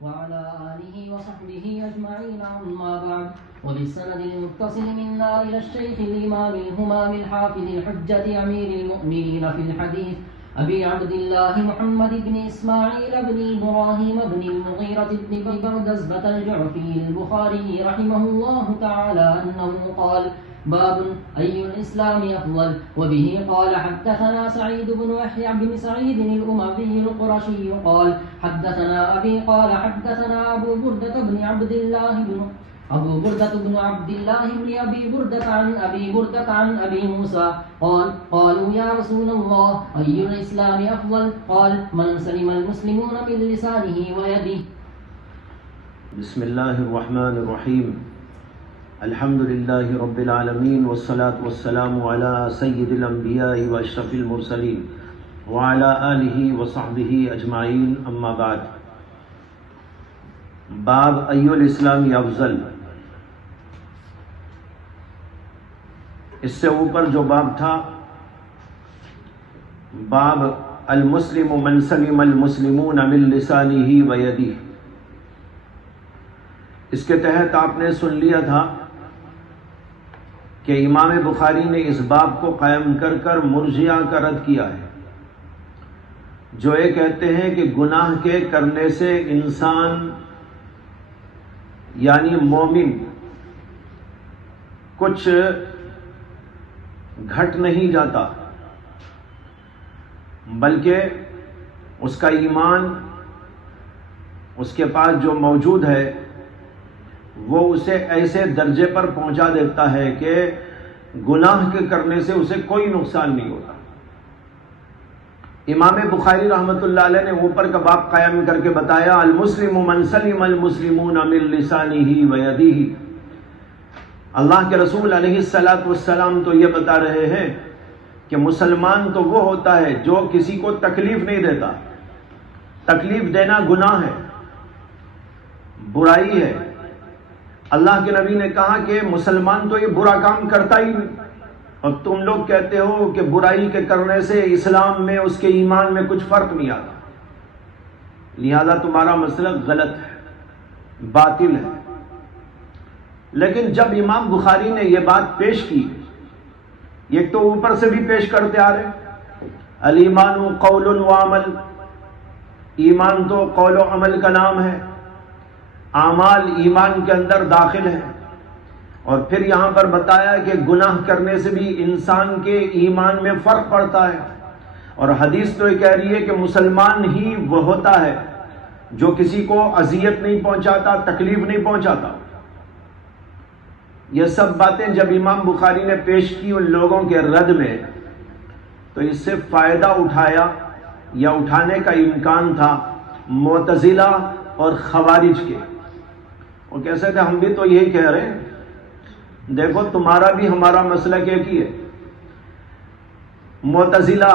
وعلى آله وصحبه أجمعين. أما بعد، وبالسند المتصل منا إلى الشيخ الإمام الهمام الحافظ الحجة أمير المؤمنين في الحديث أبي عبد الله محمد بن إسماعيل بن إبراهيم بن المغيرة بن بردزبة الجعفي البخاري رحمه الله تعالى أنه قال: باب أي الإسلام أفضل. وبه قال: حدثنا سعيد بن يحيى بن سعيد الأموي القرشي قال: حدثنا أبي قال: حدثنا أبو بردة بن عبد الله بن أبي بردة عن أبي بردة عن أبي موسى قال: قالوا يا رسول الله أي الإسلام أفضل؟ قال: من سلم المسلمون من لسانه ويده. بسم الله الرحمن الرحيم. الحمد لله رب العالمين، والصلاة والسلام على سيد الأنبياء وأشرف المرسلين وعلى آله وصحبه أجمعين. أما بعد. باب أي الإسلام أفضل. اس سے اوپر جو باب تھا، باب المسلم من سلم المسلمون من لسانه ويده، اس کے تحت آپ نے سن لیا تھا کہ امام بخاری نے اس باب کو قائم کر کر مرجئہ کا رد کیا ہے، جو یہ کہتے ہیں کہ گناہ کے کرنے سے انسان یعنی مومن کچھ گھٹ نہیں جاتا، بلکہ اس کا ایمان اس کے پاس جو موجود ہے وہ اسے ایسے درجے پر پہنچا دیتا ہے کہ گناہ کے کرنے سے اسے کوئی نقصان نہیں ہوتا۔ امام بخاری رحمۃ اللہ علیہ نے اوپر کا باب قائم کر کے بتایا: المسلم من سلم المسلمون من لسانه ويده۔ اللہ کے رسول علیہ السلام تو یہ بتا رہے ہیں کہ مسلمان تو وہ ہوتا ہے جو کسی کو تکلیف نہیں دیتا۔ تکلیف دینا گناہ ہے، برائی ہے۔ اللہ کے نبی نے کہا کہ مسلمان تو یہ برا کام کرتا ہی نہیں، اور تم لوگ کہتے ہو کہ برائی کے کرنے سے اسلام میں اس کے ایمان میں کچھ فرق نہیں آتا، لہذا تمہارا مسلک غلط ہے، باطل ہے۔ لیکن جب امام بخاری نے یہ بات پیش کی، یہ تو اوپر سے بھی پیش کرتے آ رہے، الایمان قول و عمل، ایمان تو قول و عمل کا نام ہے، اعمال ایمان کے اندر داخل ہے، اور پھر یہاں پر بتایا کہ گناہ کرنے سے بھی انسان کے ایمان میں فرق پڑتا ہے، اور حدیث تو یہ کہہ رہی ہے کہ مسلمان ہی وہ ہوتا ہے جو کسی کو اذیت نہیں پہنچاتا، تکلیف نہیں پہنچاتا۔ یہ سب باتیں جب امام بخاری نے پیش کی ان لوگوں کے رد میں، تو اس سے فائدہ اٹھایا یا اٹھانے کا امکان تھا معتزلہ اور خوارج کے۔ وہ کیسے تھے؟ ہم بھی تو یہی کہہ رہے ہیں، دیکھو تمہارا بھی ہمارا مسلک ایک ہی ہے۔ معتزلہ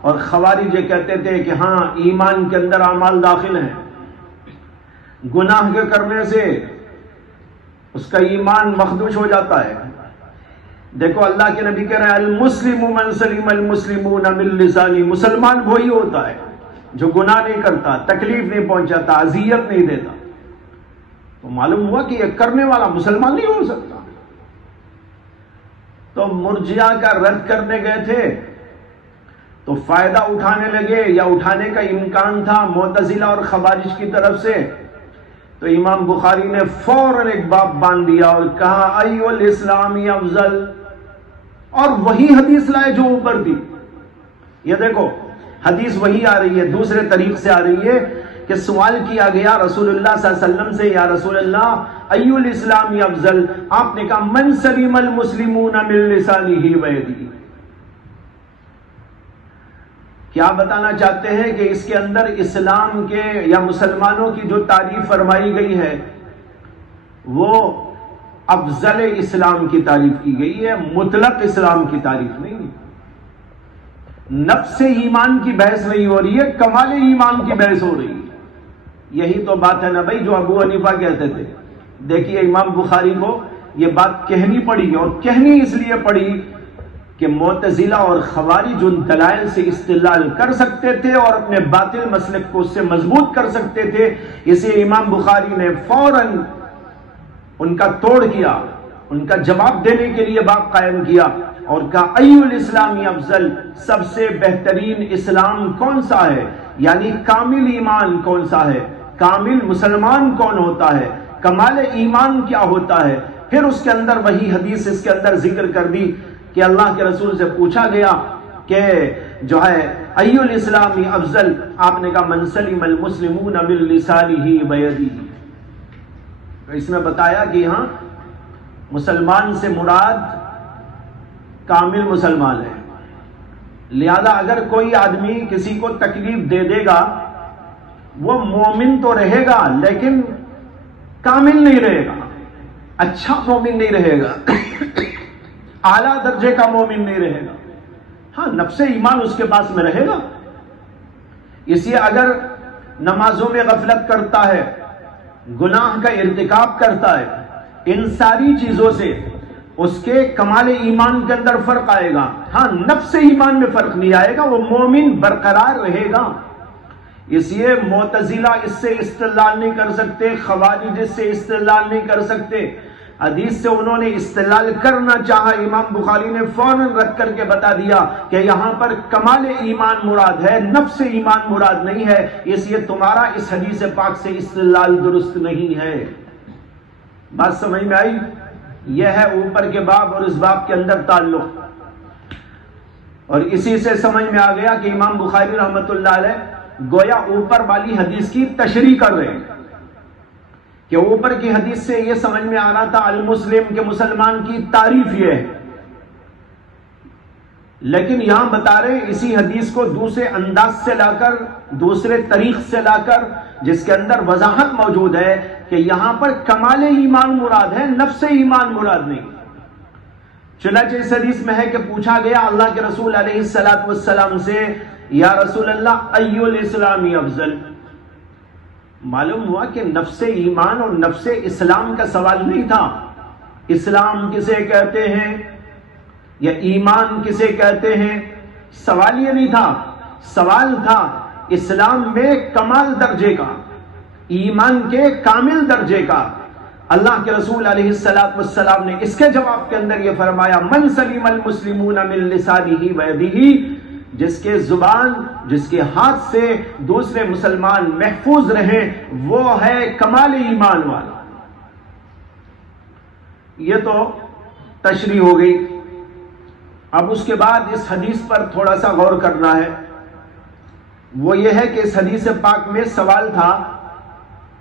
اور خوارج یہ کہتے تھے کہ ہاں ایمان کے اندر اعمال داخل ہیں، گناہ کے کرنے سے اس کا ایمان مخدوش ہو جاتا ہے۔ دیکھو اللہ کے نبی کہہ رہے ہیں: المسلم من سلم المسلمون من لسانه۔ مسلمان وہی ہوتا ہے جو گناہ نہیں کرتا، تکلیف نہیں پہنچاتا، اذیت نہیں دیتا۔ تو معلوم ہوا کہ یہ کرنے والا مسلمان نہیں ہو سکتا۔ تو مرجئہ کا رد کرنے گئے تھے تو فائدہ اٹھانے لگے یا اٹھانے کا امکان تھا معتزلہ اور خوارج کی طرف سے، تو امام بخاری نے فوراً ایک باب باندھ دیا اور کہا: ایو الاسلام افضل، اور وہی حدیث لائے جو اوپر تھی۔ یہ دیکھو حدیث وہی آ رہی ہے، دوسرے طریق سے آ رہی ہے کہ سوال کیا گیا رسول اللہ صلی اللہ علیہ وسلم سے: یا رسول اللہ ایو الاسلام افضل؟ آپ نے کہا: من سلم المسلمون من لسانه ویده۔ کیا بتانا چاہتے ہیں کہ اس کے اندر اسلام کے یا مسلمانوں کی جو تعریف فرمائی گئی ہے وہ افضل اسلام کی تعریف کی گئی ہے، مطلق اسلام کی تعریف نہیں۔ نفس ایمان کی بحث نہیں ہو رہی ہے، کمال ایمان کی بحث ہو رہی ہے۔ یہی تو بات ہے نا بھائی جو ابو حنیفہ کہتے تھے۔ دیکھیے امام بخاری کو یہ بات کہنی پڑی، اور کہنی اس لیے پڑی کہ معتزلہ اور خوارج ان دلائل سے استدلال کر سکتے تھے اور اپنے باطل مسلک کو اس سے مضبوط کر سکتے تھے، اسے امام بخاری نے فوراً ان کا توڑ کیا، ان کا جواب دینے کے لیے باب قائم کیا اور کہا ای الاسلام افضل، سب سے بہترین اسلام کون سا ہے، یعنی کامل ایمان کون سا ہے، کامل مسلمان کون ہوتا ہے، کمال ایمان کیا ہوتا ہے۔ پھر اس کے اندر وہی حدیث اس کے اندر ذکر کر دی کہ اللہ کے رسول سے پوچھا گیا کہ جو ہے ای الاسلام افضل، آپ نے کہا من سلم المسلمون من لسانہ ویدہ۔ اس میں بتایا کہ ہاں مسلمان سے مراد کامل مسلمان ہے، لہذا اگر کوئی آدمی کسی کو تکلیف دے دے گا وہ مومن تو رہے گا لیکن کامل نہیں رہے گا، اچھا مومن نہیں رہے گا، اعلیٰ درجے کا مومن نہیں رہے گا، ہاں نفس ایمان اس کے پاس میں رہے گا۔ اس لیے اگر نمازوں میں غفلت کرتا ہے، گناہ کا ارتکاب کرتا ہے، ان ساری چیزوں سے اس کے کمال ایمان کے اندر فرق آئے گا، ہاں نفس ایمان میں فرق نہیں آئے گا، وہ مومن برقرار رہے گا۔ اس لیے معتزلہ اس سے استدلال نہیں کر سکتے، خوارج اس سے استدلال نہیں کر سکتے۔ حدیث سے انہوں نے استدلال کرنا چاہا، امام بخاری نے فوراً رد کر کے بتا دیا کہ یہاں پر کمال ایمان مراد ہے، نفس ایمان مراد نہیں ہے، اس لیے تمہارا اس حدیث پاک سے استدلال درست نہیں ہے۔ بات سمجھ میں آئی؟ یہ ہے اوپر کے باب اور اس باب کے اندر تعلق، اور اسی سے سمجھ میں آ گیا کہ امام بخاری رحمت اللہ علیہ گویا اوپر والی حدیث کی تشریح کر رہے ہیں، کہ اوپر کی حدیث سے یہ سمجھ میں آ رہا تھا المسلم کے مسلمان کی تعریف یہ ہے، لیکن یہاں بتا رہے اسی حدیث کو دوسرے انداز سے لا کر، دوسرے طریق سے لا کر، جس کے اندر وضاحت موجود ہے کہ یہاں پر کمال ایمان مراد ہے، نفس ایمان مراد نہیں۔ چنانچہ اس حدیث میں ہے کہ پوچھا گیا اللہ کے رسول علیہ السلام سے یا رسول اللہ ای الاسلام افضل، معلوم ہوا کہ نفس ایمان اور نفس اسلام کا سوال نہیں تھا، اسلام کسے کہتے ہیں یا ایمان کسے کہتے ہیں، سوال یہ نہیں تھا، سوال تھا اسلام میں کمال درجے کا، ایمان کے کامل درجے کا۔ اللہ کے رسول علیہ السلام نے اس کے جواب کے اندر یہ فرمایا من سلم المسلمون من لسانہ ویدہ، جس کے زبان، جس کے ہاتھ سے دوسرے مسلمان محفوظ رہیں وہ ہے کمال ایمان والا۔ یہ تو تشریح ہو گئی۔ اب اس کے بعد اس حدیث پر تھوڑا سا غور کرنا ہے، وہ یہ ہے کہ اس حدیث پاک میں سوال تھا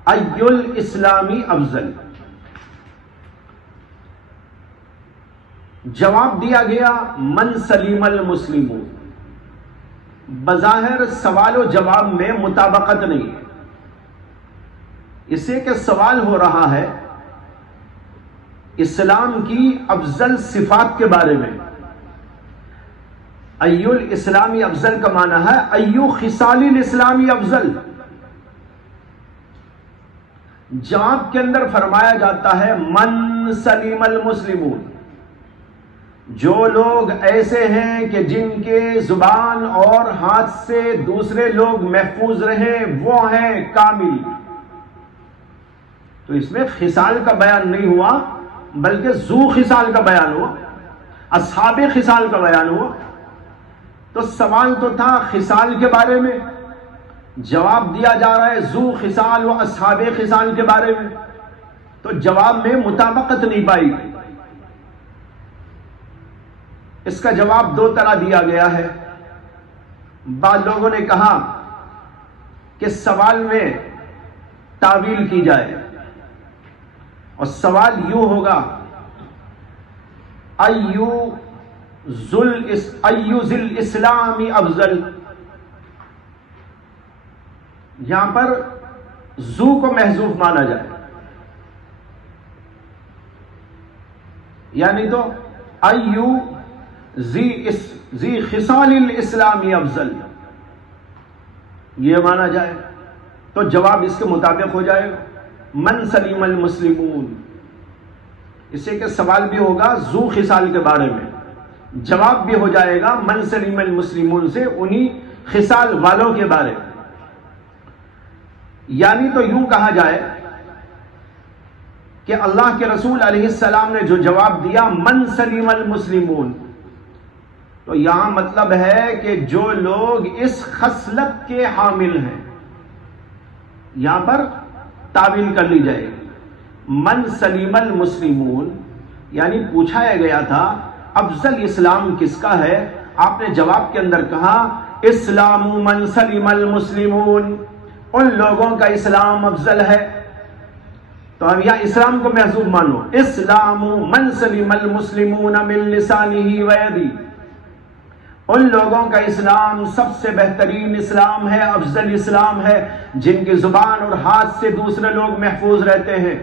ای الاسلامی افضل، جواب دیا گیا من سلیم المسلمون۔ بظاہر سوال و جواب میں مطابقت نہیں ہے، اس سے کہ سوال ہو رہا ہے اسلام کی افضل صفات کے بارے میں۔ ای الاسلامی افضل کا معنی ہے ایو خصال الاسلامی افضل۔ جواب کے اندر فرمایا جاتا ہے من سلیم المسلمون، جو لوگ ایسے ہیں کہ جن کے زبان اور ہاتھ سے دوسرے لوگ محفوظ رہیں وہ ہیں کامل۔ تو اس میں خصال کا بیان نہیں ہوا بلکہ ذو خصال کا بیان ہوا، اصحاب خصال کا بیان ہوا۔ تو سوال تو تھا خصال کے بارے میں، جواب دیا جا رہا ہے ذو خصال و اصحاب خصال کے بارے میں، تو جواب میں مطابقت نہیں پائی گئی۔ اس کا جواب دو طرح دیا گیا ہے۔ بعض لوگوں نے کہا کہ سوال میں تعویل کی جائے اور سوال یوں ہوگا ایو ذل اسلام افضل، یہاں پر ذو کو محذوف مانا جائے، یعنی تو ایو ذی خصال الاسلام افضل یہ مانا جائے تو جواب اس کے مطابق ہو جائے گا من سلیم المسلمون، اس سے کہ سوال بھی ہوگا ذو خصال کے بارے میں، جواب بھی ہو جائے گا من سلم المسلمون سے، انہی خصال والوں کے بارے میں۔ یعنی تو یوں کہا جائے کہ اللہ کے رسول علیہ السلام نے جو جواب دیا من سلم المسلمون، تو یہاں مطلب ہے کہ جو لوگ اس خصلت کے حامل ہیں، یہاں پر تعویل کر لی جائے گی من سلم المسلمون، یعنی پوچھا گیا تھا افضل اسلام کس کا ہے، آپ نے جواب کے اندر کہا اسلام من سلم المسلمون، ان لوگوں کا اسلام افضل ہے۔ تو اب یہاں اسلام کو محذوف مانو، اسلام من سلم المسلمون من لسانہ ویدی، ان لوگوں کا اسلام سب سے بہترین اسلام ہے، افضل اسلام ہے، جن کی زبان اور ہاتھ سے دوسرے لوگ محفوظ رہتے ہیں۔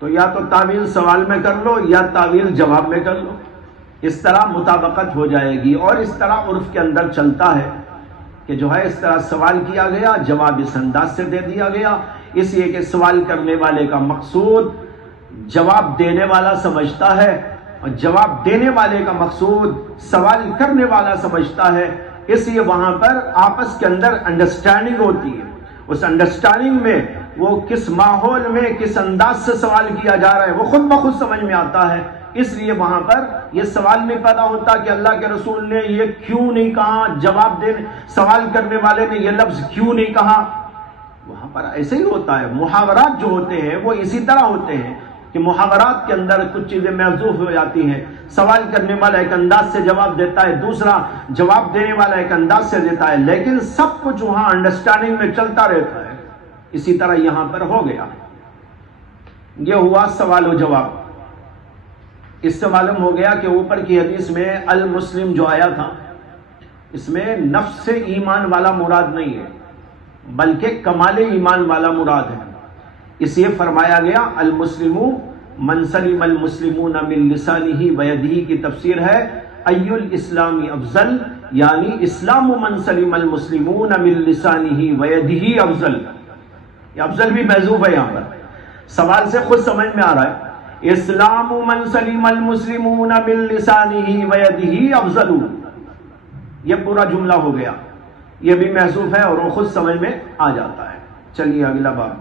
تو یا تو تعویل سوال میں کر لو یا تعویل جواب میں کر لو، اس طرح مطابقت ہو جائے گی۔ اور اس طرح عرف کے اندر چلتا ہے کہ جو ہے اس طرح سوال کیا گیا، جواب اس انداز سے دے دیا گیا، اس لیے کہ سوال کرنے والے کا مقصود جواب دینے والا سمجھتا ہے، اور جواب دینے والے کا مقصود سوال کرنے والا سمجھتا ہے، اس لیے وہاں پر آپس کے اندر انڈرسٹینڈنگ ہوتی ہے۔ اس انڈرسٹینڈنگ میں وہ کس ماحول میں کس انداز سے سوال کیا جا رہا ہے وہ خود بخود سمجھ میں آتا ہے، اس لیے وہاں پر یہ سوال نہیں پیدا ہوتا کہ اللہ کے رسول نے یہ کیوں نہیں کہا، جواب دینے سوال کرنے والے نے یہ لفظ کیوں نہیں کہا۔ وہاں پر ایسے ہی ہوتا ہے، محاورات جو ہوتے ہیں وہ اسی طرح ہوتے ہیں کہ محاورات کے اندر کچھ چیزیں محذوف ہو جاتی ہیں، سوال کرنے والا ایک انداز سے جواب دیتا ہے، دوسرا جواب دینے والا ایک انداز سے دیتا ہے، لیکن سب کچھ وہاں انڈرسٹینڈنگ میں چلتا رہتا ہے۔ اسی طرح یہاں پر ہو گیا، یہ ہوا سوال و جواب۔ اس سے معلوم ہو گیا کہ اوپر کی حدیث میں المسلم جو آیا تھا، اس میں نفس سے ایمان والا مراد نہیں ہے بلکہ کمال ایمان والا مراد ہے۔ اس لیے فرمایا گیا المسلم من سلم المسلمون من لسانہ ویدہ کی تفسیر ہے ای الاسلام افضل، یعنی اسلام من سلم المسلمون من لسانہ ویدہ افضل۔ یہ افضل بھی محذوف ہے، یہاں پر سوال سے خود سمجھ میں آ رہا ہے اسلام من سلم المسلمون من لسانہ ویدہ افضل، یہ پورا جملہ ہو گیا، یہ بھی محذوف ہے اور وہ خود سمجھ میں آ جاتا ہے۔ چلیے اگلا باب،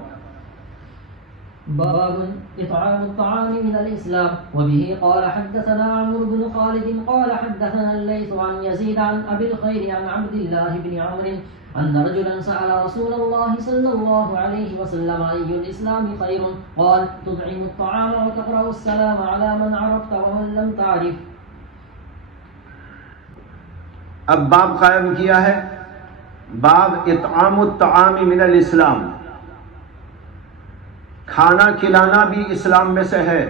باب إطعام الطعام من الإسلام. وبه قال حدثنا عمرو بن خالد قال حدثنا الليث عن يزيد عن أبي الخير عن عبد الله بن عمرو أن رجلا سأل رسول الله صلى الله عليه وسلم أي الإسلام خير؟ قال تطعم الطعام وتقرأ السلام على من عرفت ومن لم تعرف. اب باب قائم کیا ہے، باب اطعام الطعام من الاسلام، کھانا کھلانا بھی اسلام میں سے ہے۔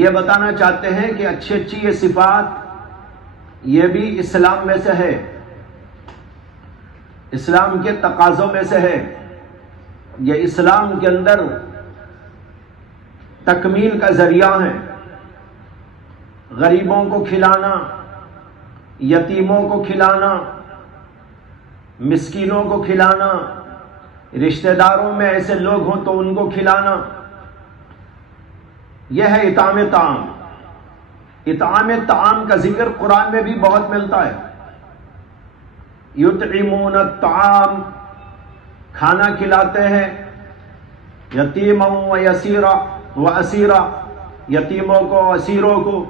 یہ بتانا چاہتے ہیں کہ اچھی اچھی یہ صفات یہ بھی اسلام میں سے ہے، اسلام کے تقاضوں میں سے ہے، یہ اسلام کے اندر تکمیل کا ذریعہ ہے۔ غریبوں کو کھلانا، یتیموں کو کھلانا، مسکینوں کو کھلانا، رشتہ داروں میں ایسے لوگ ہوں تو ان کو کھلانا، یہ ہے اطعام طعام۔ اطعام طعام کا ذکر قرآن میں بھی بہت ملتا ہے، یطعمون الطعام، کھانا کھلاتے ہیں، یتیما و یسیرا و اسیرا، یتیموں کو، اسیروں کو۔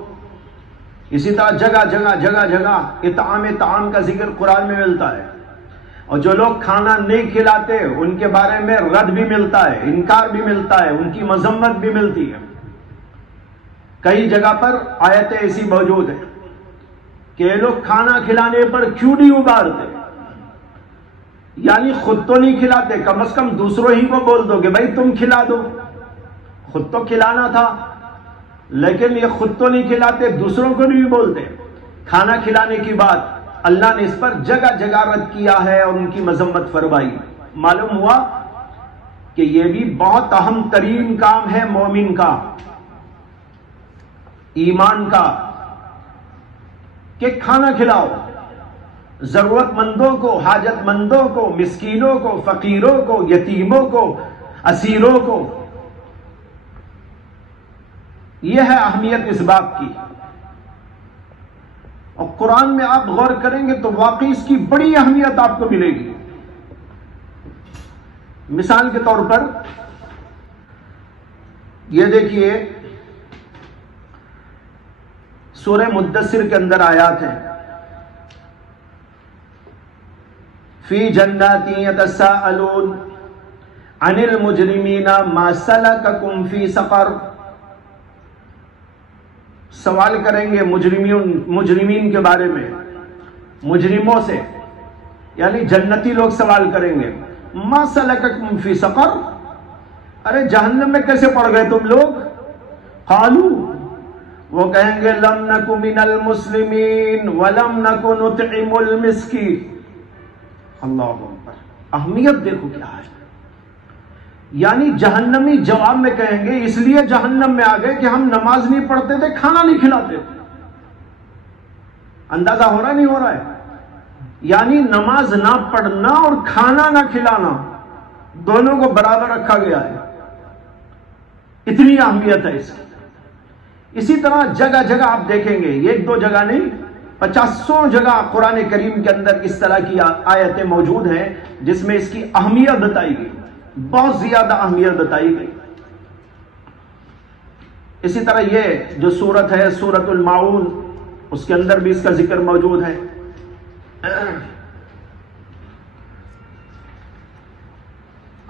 اسی طرح جگہ جگہ جگہ جگہ اطعام طعام کا ذکر قرآن میں ملتا ہے، اور جو لوگ کھانا نہیں کھلاتے ان کے بارے میں رد بھی ملتا ہے، انکار بھی ملتا ہے، ان کی مذمت بھی ملتی ہے۔ کئی جگہ پر آیتیں ایسی موجود ہیں کہ یہ لوگ کھانا کھلانے پر کیوں نہیں ابھارتے، یعنی خود تو نہیں کھلاتے، کم از کم دوسروں ہی کو بول دو کہ بھائی تم کھلا دو، خود تو کھلانا تھا، لیکن یہ خود تو نہیں کھلاتے، دوسروں کو نہیں بولتے۔ کھانا کھلانے کی بات اللہ نے اس پر جگہ جگہ رد کیا ہے اور ان کی مذمت فرمائی۔ معلوم ہوا کہ یہ بھی بہت اہم ترین کام ہے مومن کا، ایمان کا، کہ کھانا کھلاؤ، ضرورت مندوں کو، حاجت مندوں کو، مسکینوں کو، فقیروں کو، یتیموں کو، اسیروں کو. یہ ہے اہمیت اس باب کی. اور قرآن میں آپ غور کریں گے تو واقعی اس کی بڑی اہمیت آپ کو ملے گی. مثال کے طور پر یہ دیکھیے سورہ مدثر کے اندر آیات ہیں. فی جنات یتساءلون عن المجرمین ما سلککم فی سقر. سوال کریں گے مجرمین کے بارے میں، مجرموں سے، یعنی جنتی لوگ سوال کریں گے ما سلککم فی سقر، ارے جہنم میں کیسے پڑ گئے تم لوگ؟ قالو، وہ کہیں گے لم نک من المسلمین ولم نک نطعم المسکین. اللہ اکبر. اہمیت دیکھو کیا ہے. یعنی جہنمی جواب میں کہیں گے اس لیے جہنم میں آ گئے کہ ہم نماز نہیں پڑھتے تھے، کھانا نہیں کھلاتے تھے. اندازہ ہو رہا نہیں ہو رہا ہے؟ یعنی نماز نہ پڑھنا اور کھانا نہ کھلانا دونوں کو برابر رکھا گیا ہے. اتنی اہمیت ہے اس کی. اسی طرح جگہ جگہ آپ دیکھیں گے، ایک دو جگہ نہیں، 50 جگہ قرآن کریم کے اندر اس طرح کی آیتیں موجود ہیں جس میں اس کی اہمیت بتائی گئی، بہت زیادہ اہمیت بتائی گئی. اسی طرح یہ جو سورت ہے سورت الماعون، اس کے اندر بھی اس کا ذکر موجود ہے.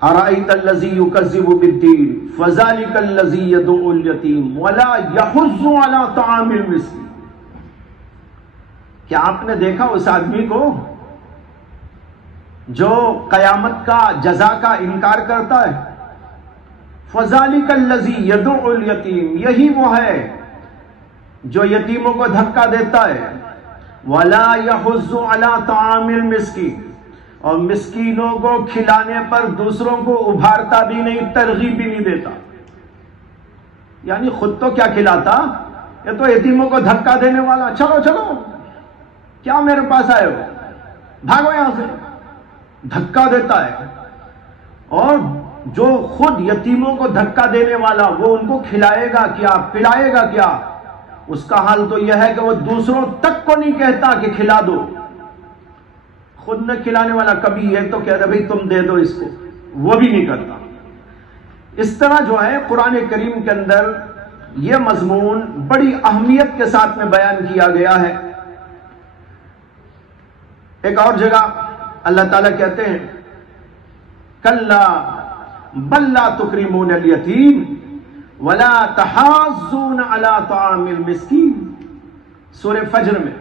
ارأیت الذی یکذب بالدین فذلک الذی یدعو الیتیم ولا یحض علی طعام المسکین. کیا آپ نے دیکھا اس آدمی کو جو قیامت کا جزا کا انکار کرتا ہے؟ فذلک الذی یدعو الیتیم، یہی وہ ہے جو یتیموں کو دھکا دیتا ہے. ولا یحض علی طعام المسکین، اور مسکینوں کو کھلانے پر دوسروں کو ابھارتا بھی نہیں، ترغیب بھی نہیں دیتا. یعنی خود تو کیا کھلاتا، یہ تو یتیموں کو دھکا دینے والا. چلو چلو، کیا میرے پاس آئے ہو، بھاگو یہاں سے، دھکا دیتا ہے. اور جو خود یتیموں کو دھکا دینے والا وہ ان کو کھلائے گا کیا، پلائے گا کیا؟ اس کا حال تو یہ ہے کہ وہ دوسروں تک کو نہیں کہتا کہ کھلا دو. خود نہ کھلانے والا کبھی یہ تو کہہ رہا بھائی تم دے دو اس کو، وہ بھی نہیں کرتا. اس طرح جو ہے قرآن کریم کے اندر یہ مضمون بڑی اہمیت کے ساتھ میں بیان کیا گیا ہے. ایک اور جگہ اللہ تعالیٰ کہتے ہیں کلا بل لا تکرمون الیتیم ولا تحاضون علی طعام المسکین. سورہ فجر میں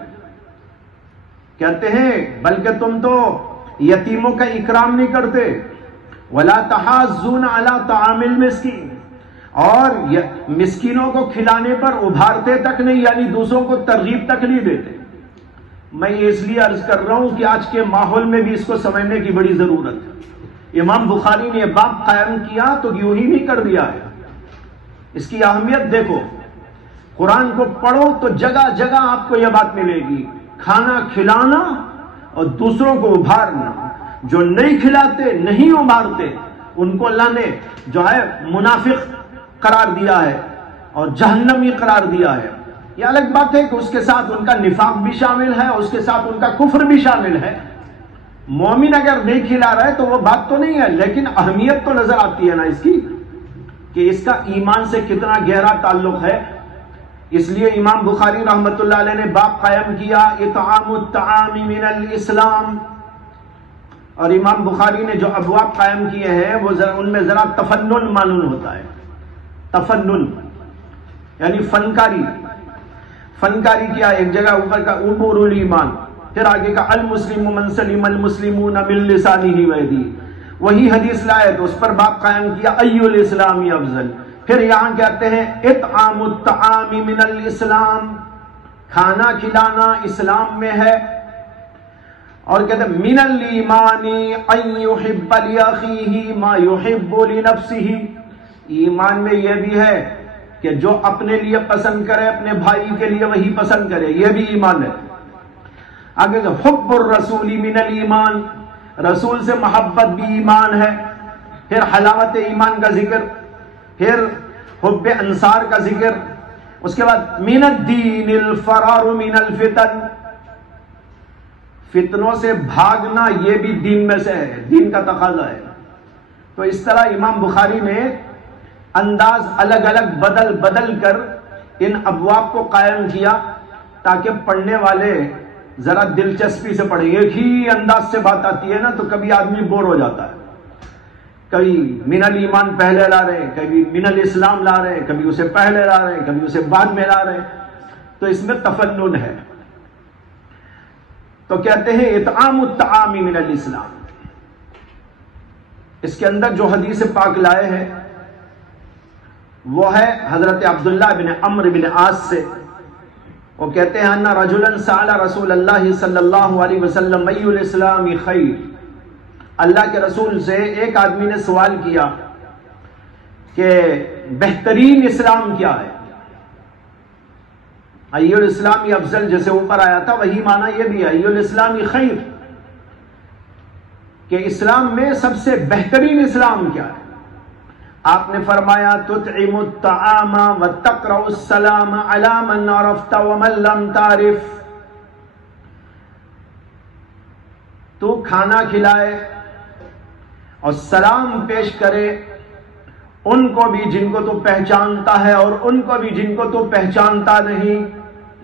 کہتے ہیں بلکہ تم تو یتیموں کا اکرام نہیں کرتے، ولا تحاضون علی طعام المسکین، اور مسکینوں کو کھلانے پر ابھارتے تک نہیں، یعنی دوسروں کو ترغیب تک نہیں دیتے. میں یہ اس لیے عرض کر رہا ہوں کہ آج کے ماحول میں بھی اس کو سمجھنے کی بڑی ضرورت ہے. امام بخاری نے یہ باب قائم کیا تو یوں ہی نہیں کر دیا ہے. اس کی اہمیت دیکھو. قرآن کو پڑھو تو جگہ جگہ آپ کو یہ بات ملے گی، کھانا کھلانا اور دوسروں کو ابھارنا. جو نہیں کھلاتے، نہیں ابھارتے، ان کو اللہ نے جو ہے منافق قرار دیا ہے اور جہنمی قرار دیا ہے. یہ الگ بات ہے کہ اس کے ساتھ ان کا نفاق بھی شامل ہے، اس کے ساتھ ان کا کفر بھی شامل ہے. مومن اگر نہیں کھلا رہا ہے تو وہ بات تو نہیں ہے، لیکن اہمیت تو نظر آتی ہے نا اس کی، کہ اس کا ایمان سے کتنا گہرا تعلق ہے. اس لیے امام بخاری رحمۃ اللہ علیہ نے باب قائم کیا اطعام الطعام من الاسلام. اور امام بخاری نے جو ابواب قائم کیے ہیں وہ ان میں ذرا تفنن معلوم ہوتا ہے. تفنن یعنی فنکاری کیا. ایک جگہ اوپر کا امور الایمان، پھر آگے کا المسلم من سلم المسلمون من لسانہ ویدیہ، وہی حدیث لائے تو اس پر باب قائم کیا ای الاسلام افضل. پھر یہاں کہتے ہیں اطعام الطعام من الاسلام، کھانا کھلانا اسلام میں ہے. اور کہتے ہیں من الایمان ان یحب لاخیہ ما یحب لنفسہ، ایمان میں یہ بھی ہے کہ جو اپنے لیے پسند کرے اپنے بھائی کے لیے وہی پسند کرے، یہ بھی ایمان ہے. آگے حب الرسول من الایمان، رسول سے محبت بھی ایمان ہے. پھر حلاوت ایمان کا ذکر، پھر حب انصار کا ذکر، اس کے بعد من الدین الفرار من الفتن، فتنوں سے بھاگنا یہ بھی دین میں سے ہے، دین کا تقاضا ہے۔ تو اس طرح امام بخاری نے انداز الگ الگ بدل بدل کر ان ابواب کو قائم کیا تاکہ پڑھنے والے ذرا دلچسپی سے پڑھیں۔ ایک ہی انداز سے بات آتی ہے نا تو کبھی آدمی بور ہو جاتا ہے، کبھی من الایمان پہلے لا رہے ہیں، کبھی من الاسلام لا رہے ہیں، کبھی اسے پہلے لا رہے ہیں، کبھی اسے بعد میں لا رہے ہیں، تو اس میں تفنن ہے۔ تو کہتے ہیں اطعام الطعام من الاسلام۔ اس کے اندر جو حدیث پاک لائے ہیں وہ ہے حضرت عبداللہ بن عمرو بن عاص سے، وہ کہتے ہیں ان رجلا سأل رسول اللہ صلی اللہ علیہ وسلم ای الاسلام خیر، اللہ کے رسول سے ایک آدمی نے سوال کیا کہ بہترین اسلام کیا ہے۔ ای الاسلام افضل جیسے اوپر آیا تھا وہی معنی یہ بھی ہے، ای الاسلام خیر، کہ اسلام میں سب سے بہترین اسلام کیا ہے؟ آپ نے فرمایا تطعم الطعام وتقرأ السلام علی من عرفت ومن لم تعرف، تو کھانا کھلائے اور سلام پیش کرے ان کو بھی جن کو تو پہچانتا ہے اور ان کو بھی جن کو تو پہچانتا نہیں،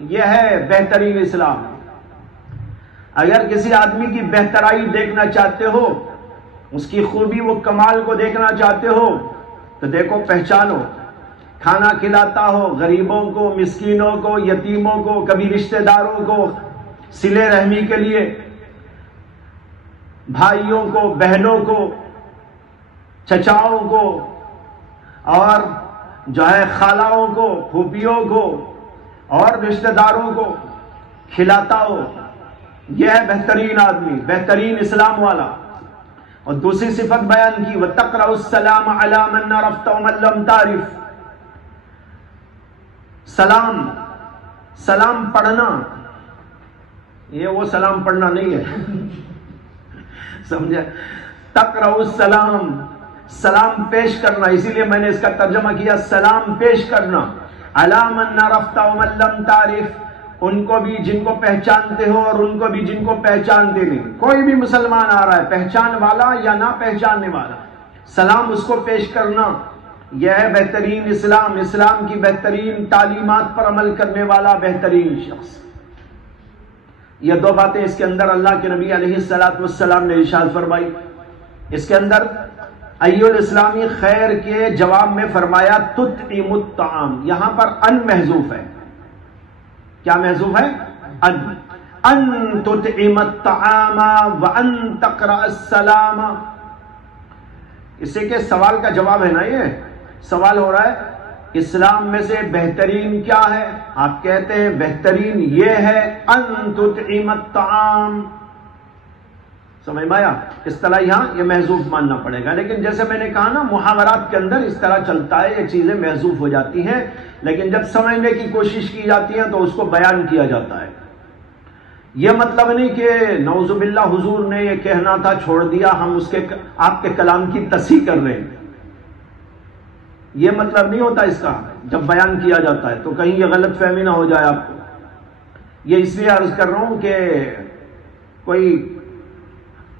یہ ہے بہترین اسلام۔ اگر کسی آدمی کی بہترائی دیکھنا چاہتے ہو، اس کی خوبی و کمال کو دیکھنا چاہتے ہو تو دیکھو، پہچانو، کھانا کھلاتا ہو غریبوں کو، مسکینوں کو، یتیموں کو، کبھی رشتہ داروں کو صلہ رحمی کے لیے، بھائیوں کو، بہنوں کو، چچاؤں کو، اور جو ہے خالاؤں کو، پھوپھیوں کو اور رشتہ داروں کو کھلاتا ہو، یہ ہے بہترین آدمی، بہترین اسلام والا۔ اور دوسری صفت بیان کی وَتَقْرَأُ السَّلَامَ عَلَى مَنْ عَرَفْتَ وَمَنْ لَمْ تَعْرِفْ، سلام پڑھنا، یہ وہ سلام پڑھنا نہیں ہے سمجھے، تقرأ السلام، سلام پیش کرنا، اسی لیے میں نے اس کا ترجمہ کیا سلام پیش کرنا، عَلَى مَنْ عَرَفْتَ وَمَنْ لَمْ تَعْرِفْ، ان کو بھی جن کو پہچانتے ہو اور ان کو بھی جن کو پہچانتے نہیں۔ کوئی بھی مسلمان آ رہا ہے، پہچان والا یا نہ پہچاننے والا، سلام اس کو پیش کرنا، یہ ہے بہترین اسلام، اسلام کی بہترین تعلیمات پر عمل کرنے والا بہترین شخص۔ یہ دو باتیں اس کے اندر اللہ کے نبی علیہ السلام نے ارشاد فرمائی۔ اس کے اندر ای الاسلامی خیر کے جواب میں فرمایا تطعم الطعام، یہاں پر ان محذوف ہے۔ کیا محذوف ہے؟ ان تطعم الطعام وان تقرأ السلام۔ اسے کہ سوال کا جواب ہے نا، یہ سوال ہو رہا ہے اسلام میں سے بہترین کیا ہے؟ آپ کہتے ہیں بہترین یہ ہے ان تطعم الطعام، سمجھ میں آیا؟ اس طرح یہاں یہ محذوف ماننا پڑے گا، لیکن جیسے میں نے کہا نا محاورات کے اندر اس طرح چلتا ہے، یہ چیزیں محذوف ہو جاتی ہیں، لیکن جب سمجھنے کی کوشش کی جاتی ہے تو اس کو بیان کیا جاتا ہے۔ یہ مطلب نہیں کہ نعوذ باللہ حضور نے یہ کہنا تھا چھوڑ دیا، ہم اس کے آپ کے کلام کی تصحیح کر رہے ہیں، یہ مطلب نہیں ہوتا اس کا جب بیان کیا جاتا ہے، تو کہیں یہ غلط فہمی نہ ہو جائے آپ کو۔ یہ اس لیے عرض کر رہا ہوں کہ کوئی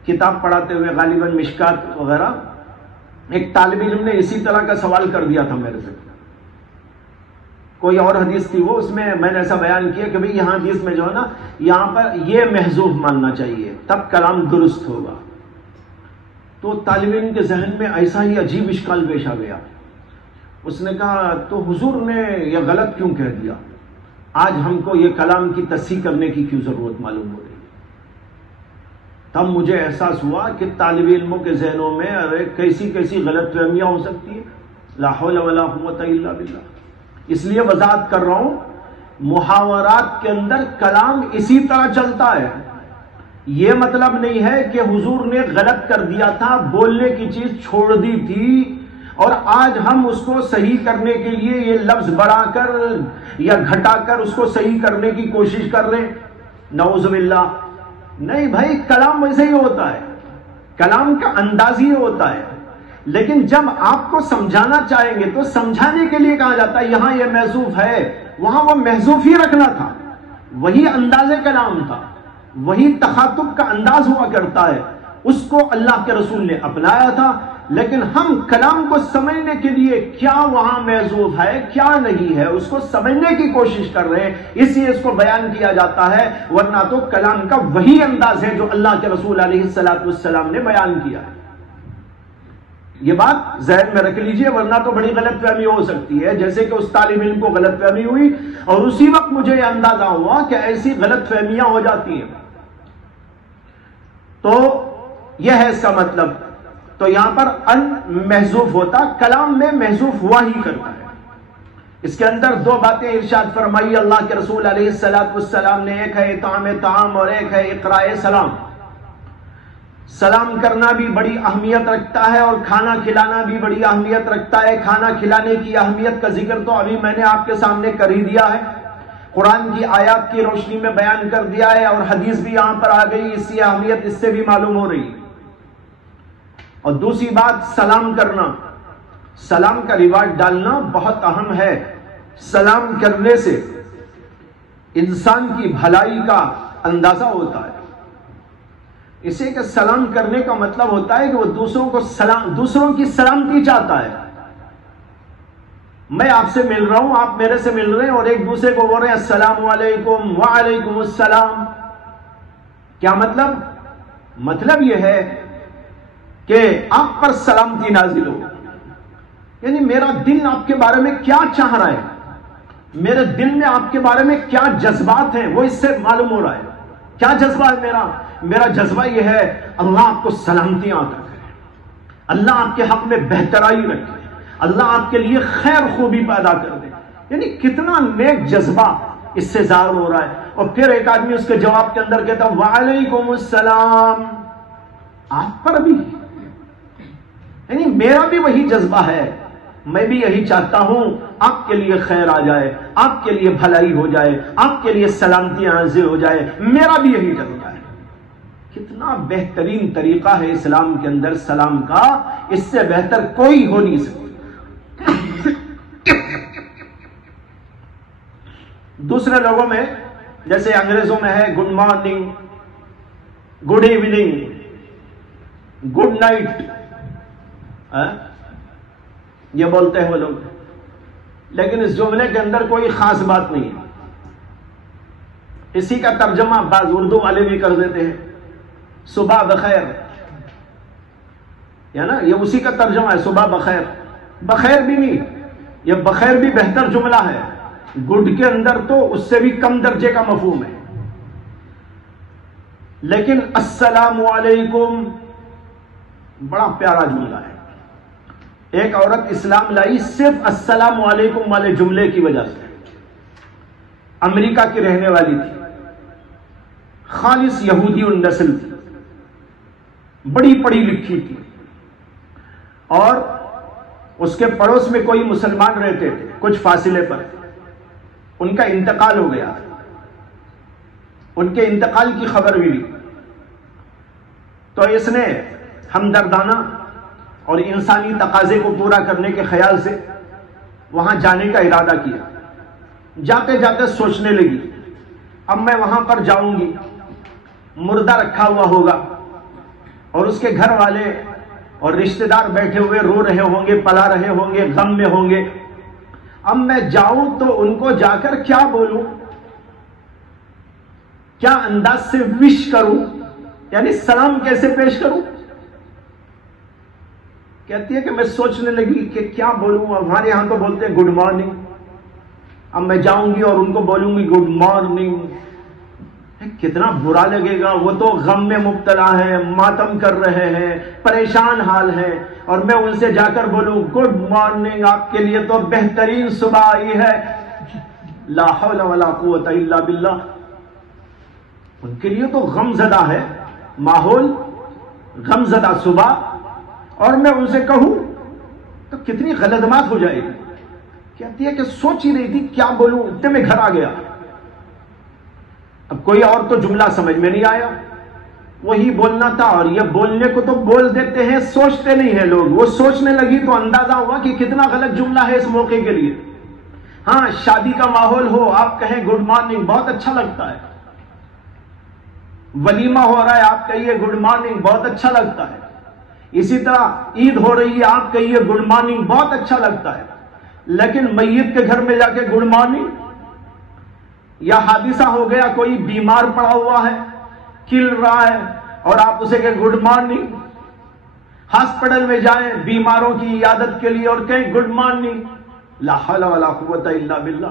کتاب پڑھاتے ہوئے غالباً مشکات وغیرہ ایک طالب علم نے اسی طرح کا سوال کر دیا تھا میرے سے، کوئی اور حدیث تھی وہ، اس میں میں نے ایسا بیان کیا کہ بھئی یہاں حدیث میں جو ہے نا یہاں پر یہ محذوف ماننا چاہیے تب کلام درست ہوگا۔ تو طالب علم کے ذہن میں ایسا ہی عجیب اشکال پیش آ گیا، اس نے کہا تو حضور نے یہ غلط کیوں کہہ دیا، آج ہم کو یہ کلام کی تصحیح کرنے کی کیوں ضرورت معلوم ہو رہی؟ تب مجھے احساس ہوا کہ طالب علموں کے ذہنوں میں ارے کیسی کیسی غلط فہمیاں ہو سکتی ہیں، لا حول ولا قوت الا باللہ۔ اس لیے وضاحت کر رہا ہوں، محاورات کے اندر کلام اسی طرح چلتا ہے، یہ مطلب نہیں ہے کہ حضور نے غلط کر دیا تھا، بولنے کی چیز چھوڑ دی تھی اور آج ہم اس کو صحیح کرنے کے لیے یہ لفظ بڑھا کر یا گھٹا کر اس کو صحیح کرنے کی کوشش کر رہے ہیں، نعوذ باللہ۔ نہیں بھائی، کلام ویسے ہی ہوتا ہے، کلام کا انداز ہی ہوتا ہے، لیکن جب آپ کو سمجھانا چاہیں گے تو سمجھانے کے لیے کہا جاتا ہے یہاں یہ محذوف ہے، وہاں وہ محذوف ہی رکھنا تھا، وہی انداز کلام تھا، وہی تخاطب کا انداز ہوا کرتا ہے، اس کو اللہ کے رسول نے اپنایا تھا۔ لیکن ہم کلام کو سمجھنے کے لیے کیا وہاں محذوف ہے کیا نہیں ہے اس کو سمجھنے کی کوشش کر رہے ہیں، اس لیے اس کو بیان کیا جاتا ہے، ورنہ تو کلام کا وہی انداز ہے جو اللہ کے رسول علیہ السلام نے بیان کیا ہے۔ یہ بات ذہن میں رکھ لیجئے، ورنہ تو بڑی غلط فہمی ہو سکتی ہے، جیسے کہ اس طالب علم کو غلط فہمی ہوئی اور اسی وقت مجھے یہ اندازہ ہوا کہ ایسی غلط فہمیاں ہو جاتی ہیں۔ تو یہ ہے اس کا مطلب۔ تو یہاں پر ان محذوف ہوتا، کلام میں محذوف ہوا ہی کرتا ہے۔ اس کے اندر دو باتیں ارشاد فرمائی اللہ کے رسول علیہ السلام نے، ایک ہے اطعام طعام اور ایک ہے اقراء سلام۔ سلام کرنا بھی بڑی اہمیت رکھتا ہے اور کھانا کھلانا بھی بڑی اہمیت رکھتا ہے۔ کھانا کھلانے کی اہمیت کا ذکر تو ابھی میں نے آپ کے سامنے کر ہی دیا ہے، قرآن کی آیات کی روشنی میں بیان کر دیا ہے، اور حدیث بھی یہاں پر آ گئی، اس کی اہمیت اس سے بھی معلوم ہو رہی ہے۔ اور دوسری بات سلام کرنا، سلام کا رواج ڈالنا بہت اہم ہے۔ سلام کرنے سے انسان کی بھلائی کا اندازہ ہوتا ہے، اسے کہ سلام کرنے کا مطلب ہوتا ہے کہ وہ دوسروں کی سلامتی چاہتا ہے۔ میں آپ سے مل رہا ہوں، آپ میرے سے مل رہے ہیں اور ایک دوسرے کو بول رہے ہیں السلام علیکم وعلیکم السلام۔ کیا مطلب؟ مطلب یہ ہے کہ آپ پر سلامتی نازل ہو، یعنی میرا دل آپ کے بارے میں کیا چاہ رہا ہے، میرے دل میں آپ کے بارے میں کیا جذبات ہیں وہ اس سے معلوم ہو رہا ہے۔ کیا جذبہ ہے میرا جذبہ یہ ہے اللہ آپ کو سلامتیاں عطا کرے، اللہ آپ کے حق میں بہترائی رکھے، اللہ آپ کے لیے خیر خوبی پیدا کر دے، یعنی کتنا نیک جذبہ اس سے ظاہر ہو رہا ہے۔ اور پھر ایک آدمی اس کے جواب کے اندر کہتا وعلیکم السلام، آپ پر بھی، یعنی میرا بھی وہی جذبہ ہے، میں بھی یہی چاہتا ہوں آپ کے لیے خیر آ جائے، آپ کے لیے بھلائی ہو جائے، آپ کے لیے سلامتی نازل ہو جائے، میرا بھی یہی جذبہ ہے۔ کتنا بہترین طریقہ ہے اسلام کے اندر سلام کا، اس سے بہتر کوئی ہو نہیں سکتا۔ دوسرے لوگوں میں جیسے انگریزوں میں ہے good morning, good evening, good night, یہ بولتے ہیں وہ لوگ، لیکن اس جملے کے اندر کوئی خاص بات نہیں ہے۔ اسی کا ترجمہ بعض اردو والے بھی کر دیتے ہیں صبح بخیر، یا نا، یہ اسی کا ترجمہ ہے صبح بخیر۔ بخیر بھی نہیں، یہ بخیر بھی بہتر جملہ ہے، گڈ کے اندر تو اس سے بھی کم درجے کا مفہوم ہے۔ لیکن السلام علیکم بڑا پیارا جملہ ہے۔ ایک عورت اسلام لائی صرف السلام علیکم والے جملے کی وجہ سے، امریکہ کی رہنے والی تھی، خالص یہودی النسل تھی، بڑی پڑھی لکھی تھی، اور اس کے پڑوس میں کوئی مسلمان رہتے تھے کچھ فاصلے پر، ان کا انتقال ہو گیا، ان کے انتقال کی خبر ملی، تو اس نے ہمدردانہ اور انسانی تقاضے کو پورا کرنے کے خیال سے وہاں جانے کا ارادہ کیا۔ جاتے جاتے سوچنے لگی اب میں وہاں پر جاؤں گی، مردہ رکھا ہوا ہوگا اور اس کے گھر والے اور رشتہ دار بیٹھے ہوئے رو رہے ہوں گے، پلا رہے ہوں گے، غم میں ہوں گے۔ اب میں جاؤں تو ان کو جا کر کیا بولوں، کیا انداز سے وش کروں، یعنی سلام کیسے پیش کروں؟ کہتی ہے کہ میں سوچنے لگی کہ کیا بولوں، ہمارے یہاں تو بولتے ہیں گڈ مارننگ، اب میں جاؤں گی اور ان کو بولوں گی گڈ مارننگ، کتنا برا لگے گا، وہ تو غم میں مبتلا ہیں، ماتم کر رہے ہیں، پریشان حال ہیں، اور میں ان سے جا کر بولوں گڈ مارننگ، آپ کے لیے تو بہترین صبح آئی ہے، لا حول ولا قوت الا باللہ۔ ان کے لیے تو غم زدہ ہے ماحول، غم زدہ صبح، اور میں ان سے کہوں تو کتنی غلط بات ہو جائے گی۔ کہتی ہے کہ سوچ ہی رہی تھی کیا بولوں، اتنے میں گھر آ گیا۔ اب کوئی اور تو جملہ سمجھ میں نہیں آیا، وہی بولنا تھا، اور یہ بولنے کو تو بول دیتے ہیں، سوچتے نہیں ہیں لوگ. وہ سوچنے لگی تو اندازہ ہوا کہ کتنا غلط جملہ ہے اس موقع کے لیے. ہاں، شادی کا ماحول ہو، آپ کہیں گڈ مارننگ، بہت اچھا لگتا ہے. ولیمہ ہو رہا ہے، آپ کہیے گڈ مارننگ، بہت اچھا لگتا ہے. اسی طرح عید ہو رہی ہے، آپ کہیے گڈ مارننگ، بہت اچھا لگتا ہے. لیکن میت کے گھر میں جا کے گڈ مارننگ، یا حادثہ ہو گیا، کوئی بیمار پڑا ہوا ہے، کل رہا ہے، اور آپ اسے کہیں گڈ مارننگ. ہاسپٹل میں جائیں بیماروں کی عیادت کے لیے اور کہیں گڈ مارننگ، لا حول ولا قوت الا باللہ.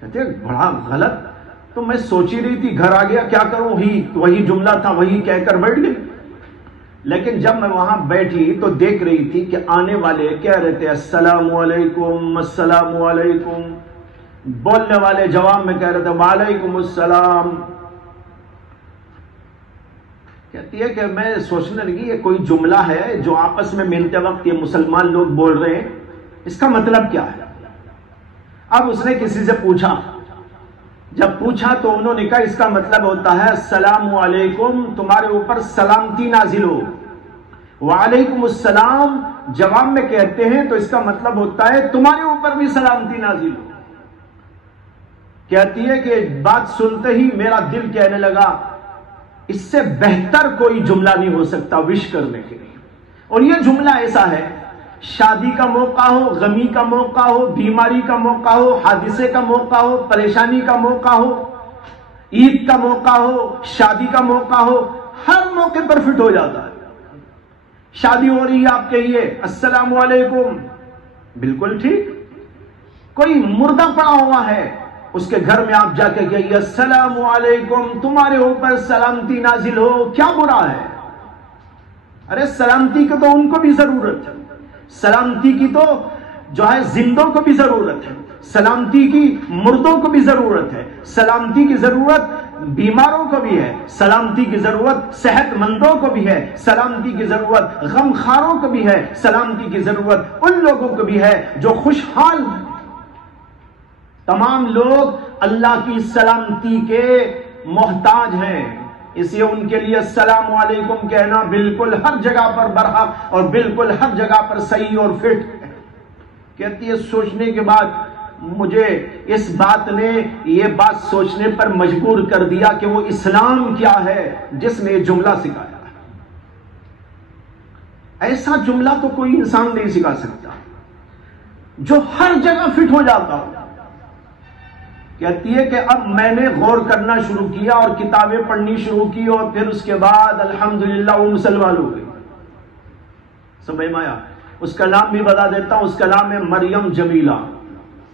کہتے ہیں بڑا غلط. تو میں سوچ ہی رہی تھی، گھر آ گیا کیا کروں، وہی جملہ تھا، وہی کہہ کر بیٹھ گئی. لیکن جب میں وہاں بیٹھی تو دیکھ رہی تھی کہ آنے والے کہہ رہے تھے السلام علیکم السلام علیکم. بولنے والے جواب میں کہہ رہے تھے وعلیکم السلام. کہتی ہے کہ میں سوچنے لگی یہ کوئی جملہ ہے جو آپس میں ملتے وقت یہ مسلمان لوگ بول رہے ہیں، اس کا مطلب کیا ہے. اب اس نے کسی سے پوچھا، جب پوچھا تو انہوں نے کہا اس کا مطلب ہوتا ہے السلام علیکم، تمہارے اوپر سلامتی نازل ہو. وعلیکم السلام جواب میں کہتے ہیں تو اس کا مطلب ہوتا ہے تمہارے اوپر بھی سلامتی نازل ہو. کہتی ہے کہ بات سنتے ہی میرا دل کہنے لگا اس سے بہتر کوئی جملہ نہیں ہو سکتا وش کرنے کے لیے. اور یہ جملہ ایسا ہے، شادی کا موقع ہو، غمی کا موقع ہو، بیماری کا موقع ہو، حادثے کا موقع ہو، پریشانی کا موقع ہو، عید کا موقع ہو، شادی کا موقع ہو، ہر موقع پر فٹ ہو جاتا ہے. شادی ہو رہی ہے، آپ کہیے السلام علیکم، بالکل ٹھیک. کوئی مردہ پڑا ہوا ہے، اس کے گھر میں آپ جا کے کہیے السلام علیکم، تمہارے اوپر سلامتی نازل ہو، کیا برا ہے. ارے سلامتی کی تو ان کو بھی ضرورت ہے، سلامتی کی تو جو ہے زندوں کو بھی ضرورت ہے، سلامتی کی مردوں کو بھی ضرورت ہے، سلامتی کی ضرورت بیماروں کو بھی ہے، سلامتی کی ضرورت صحت مندوں کو بھی ہے، سلامتی کی ضرورت غم خاروں کو بھی ہے، سلامتی کی ضرورت ان لوگوں کو بھی ہے جو خوشحال ہیں. تمام لوگ اللہ کی سلامتی کے محتاج ہیں، اس لیے ان کے لیے السلام علیکم کہنا بالکل ہر جگہ پر برحق اور بالکل ہر جگہ پر صحیح اور فٹ ہے. کہتی ہے سوچنے کے بعد مجھے اس بات نے یہ بات سوچنے پر مجبور کر دیا کہ وہ اسلام کیا ہے جس نے یہ جملہ سکھایا. ایسا جملہ تو کوئی انسان نہیں سکھا سکتا جو ہر جگہ فٹ ہو جاتا ہو. کہتی ہے کہ اب میں نے غور کرنا شروع کیا اور کتابیں پڑھنی شروع کی، اور پھر اس کے بعد الحمدللہ وہ مسلمان ہو گئی. سمجھ میں آیا؟ اس کا نام بھی بتا دیتا ہوں، اس کا نام ہے مریم جمیلہ.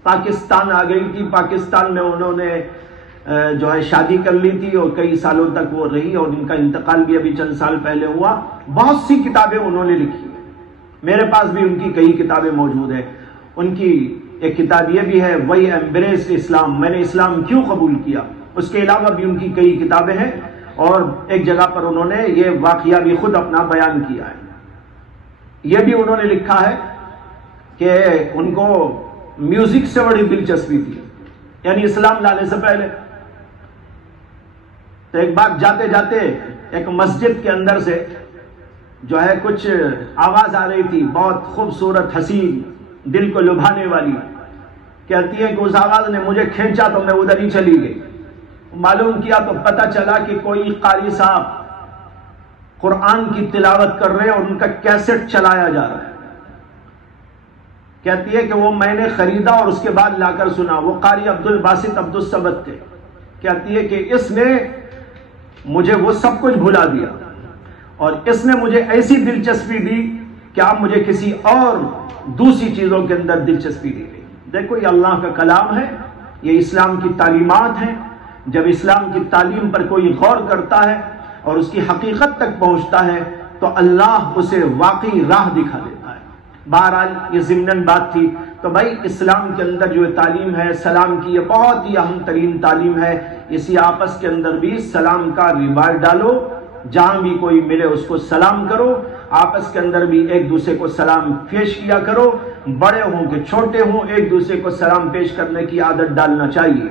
پاکستان آ گئی تھی، پاکستان میں انہوں نے جو ہے شادی کر لی تھی اور کئی سالوں تک وہ رہی، اور ان کا انتقال بھی ابھی چند سال پہلے ہوا. بہت سی کتابیں انہوں نے لکھی، میرے پاس بھی ان کی کئی کتابیں موجود ہیں. ان کی ایک کتاب یہ بھی ہے وہی ایمبریس اسلام، میں نے اسلام کیوں قبول کیا. اس کے علاوہ بھی ان کی کئی کتابیں ہیں، اور ایک جگہ پر انہوں نے یہ واقعہ بھی خود اپنا بیان کیا ہے. یہ بھی انہوں نے لکھا ہے کہ ان کو میوزک سے بڑی دلچسپی تھی، یعنی اسلام لانے سے پہلے. تو ایک بار جاتے جاتے ایک مسجد کے اندر سے جو ہے کچھ آواز آ رہی تھی، بہت خوبصورت، حسین، دل کو لبھانے والی. کہتی ہے کہ اس آواز نے مجھے کھینچا تو میں ادھر ہی چلی گئی. معلوم کیا تو پتہ چلا کہ کوئی قاری صاحب قرآن کی تلاوت کر رہے اور ان کا کیسٹ چلایا جا رہا ہے. کہتی ہے کہ وہ میں نے خریدا اور اس کے بعد لا کر سنا. وہ قاری عبد الباسط عبد الصمد تھے. کہتی ہے کہ اس نے مجھے وہ سب کچھ بھلا دیا، اور اس نے مجھے ایسی دلچسپی دی کہ اب مجھے کسی اور دوسری چیزوں کے اندر دلچسپی دی گئی. دیکھو یہ اللہ کا کلام ہے، یہ اسلام کی تعلیمات ہیں. جب اسلام کی تعلیم پر کوئی غور کرتا ہے اور اس کی حقیقت تک پہنچتا ہے تو اللہ اسے واقعی راہ دکھا دیتا ہے. بہرحال یہ ضمناً بات تھی. تو بھائی اسلام کے اندر جو تعلیم ہے سلام کی، یہ بہت ہی اہم ترین تعلیم ہے. اسی آپس کے اندر بھی سلام کا رواج ڈالو، جہاں بھی کوئی ملے اس کو سلام کرو. آپس کے اندر بھی ایک دوسرے کو سلام پیش کیا کرو، بڑے ہوں کہ چھوٹے ہوں ایک دوسرے کو سلام پیش کرنے کی عادت ڈالنا چاہیے.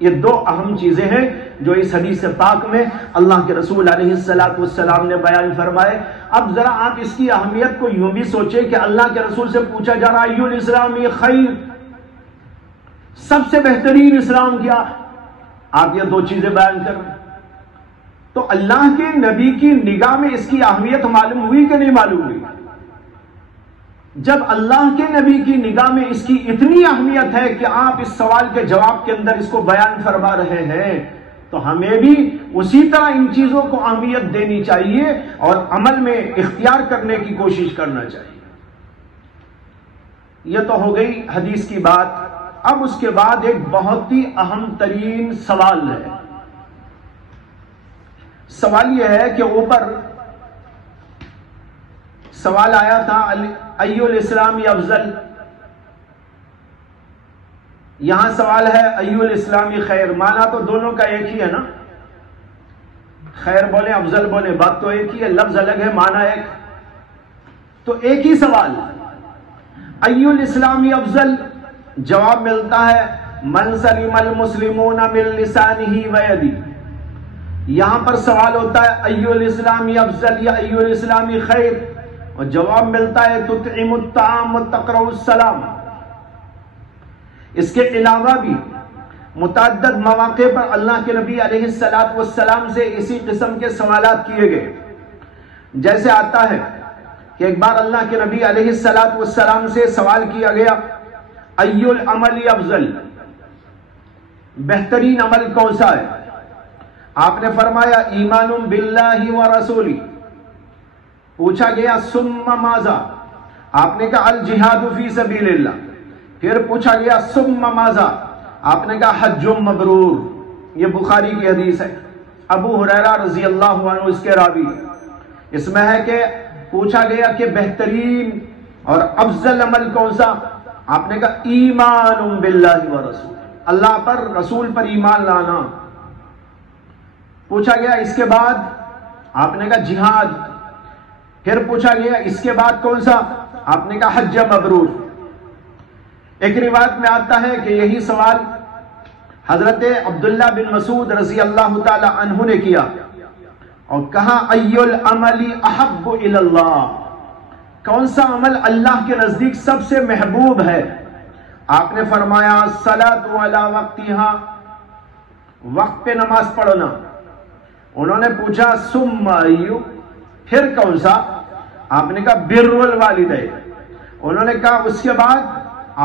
یہ دو اہم چیزیں ہیں جو اس حدیث پاک میں اللہ کے رسول علیہ السلام نے بیان فرمائے۔ اب ذرا آپ اس کی اہمیت کو یوں بھی سوچیں کہ اللہ کے رسول سے پوچھا جا رہا ہے الاسلام خیر، سب سے بہترین اسلام کیا؟ آپ یہ دو چیزیں بیان کر رہے ہیں، تو اللہ کے نبی کی نگاہ میں اس کی اہمیت معلوم ہوئی کہ نہیں معلوم ہوئی؟ جب اللہ کے نبی کی نگاہ میں اس کی اتنی اہمیت ہے کہ آپ اس سوال کے جواب کے اندر اس کو بیان فرما رہے ہیں، تو ہمیں بھی اسی طرح ان چیزوں کو اہمیت دینی چاہیے اور عمل میں اختیار کرنے کی کوشش کرنا چاہیے۔ یہ تو ہو گئی حدیث کی بات۔ اب اس کے بعد ایک بہت ہی اہم ترین سوال ہے۔ سوال یہ ہے کہ اوپر سوال آیا تھا ای الاسلام افضل، یہاں سوال ہے ای الاسلام خیر، معنی تو دونوں کا ایک ہی ہے نا، خیر بولے افضل بولے بات تو ایک ہی ہے، لفظ الگ ہے معنی ایک، تو ایک ہی سوال ای الاسلام افضل، جواب ملتا ہے من سلم المسلمون من لسانہ و یدہ۔ یہاں پر سوال ہوتا ہے ای الاسلام افضل یا ای الاسلام خیر، اور جواب ملتا ہے تطعم الطعام وتقرأ السلام۔ اس کے علاوہ بھی متعدد مواقع پر اللہ کے نبی علیہ السلام سے اسی قسم کے سوالات کیے گئے، جیسے آتا ہے کہ ایک بار اللہ کے نبی علیہ السلام سے سوال کیا گیا ای العمل افضل، بہترین عمل کون سا ہے؟ آپ نے فرمایا ایمان باللہ ورسولہ۔ پوچھا گیا ثم ماذا؟ آپ نے کہا الجہاد فی سبیل اللہ۔ پھر پوچھا گیا ثم ماذا؟ آپ نے کہا حج مبرور۔ یہ بخاری کی حدیث ہے، ابو ہریرہ رضی اللہ عنہ اس کے راوی۔ اس میں ہے کہ پوچھا گیا کہ بہترین اور افضل عمل کون سا؟ آپ نے کہا ایمان باللہ ورسول، اللہ پر رسول پر ایمان لانا۔ پوچھا گیا اس کے بعد؟ آپ نے کہا جہاد۔ پھر پوچھا گیا اس کے بعد کون سا؟ آپ نے کہا حج مبرور۔ ایک روایت میں آتا ہے کہ یہی سوال حضرت عبداللہ بن مسعود رضی اللہ تعالی عنہ نے کیا اور کہا ای العمل احب الی اللہ، کون سا عمل اللہ کے نزدیک سب سے محبوب ہے؟ آپ نے فرمایا الصلاۃ علی وقتہا، وقت پہ نماز پڑھنا۔ انہوں نے پوچھا ثم ایو، پھر کون سا؟ آپ نے کہا بر الوالدین۔ انہوں نے کہا اس کے بعد؟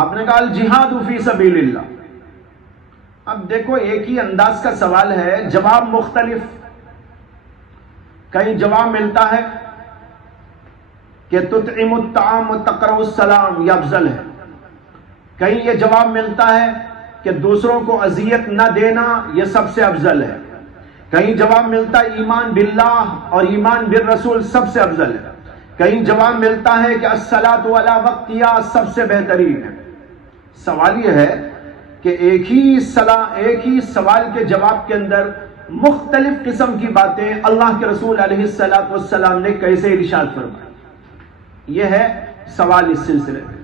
آپ نے کہا الجہاد فی سبیل اللہ۔ اب دیکھو ایک ہی انداز کا سوال ہے، جواب مختلف۔ کہیں جواب ملتا ہے کہ تطعم الطعام وتقرأ السلام، یہ افضل ہے۔ کہیں یہ جواب ملتا ہے کہ دوسروں کو اذیت نہ دینا، یہ سب سے افضل ہے۔ کہیں جواب ملتا ہے ایمان باللہ اور ایمان بالرسول سب سے افضل ہے۔ کہیں جواب ملتا ہے کہ الصلاۃ علی وقتہا سب سے بہترین ہے۔ سوال یہ ہے کہ ایک ہی سوال کے جواب کے اندر مختلف قسم کی باتیں اللہ کے رسول علیہ السلام نے کیسے ارشاد فرمائی؟ یہ ہے سوال اس سلسلے میں۔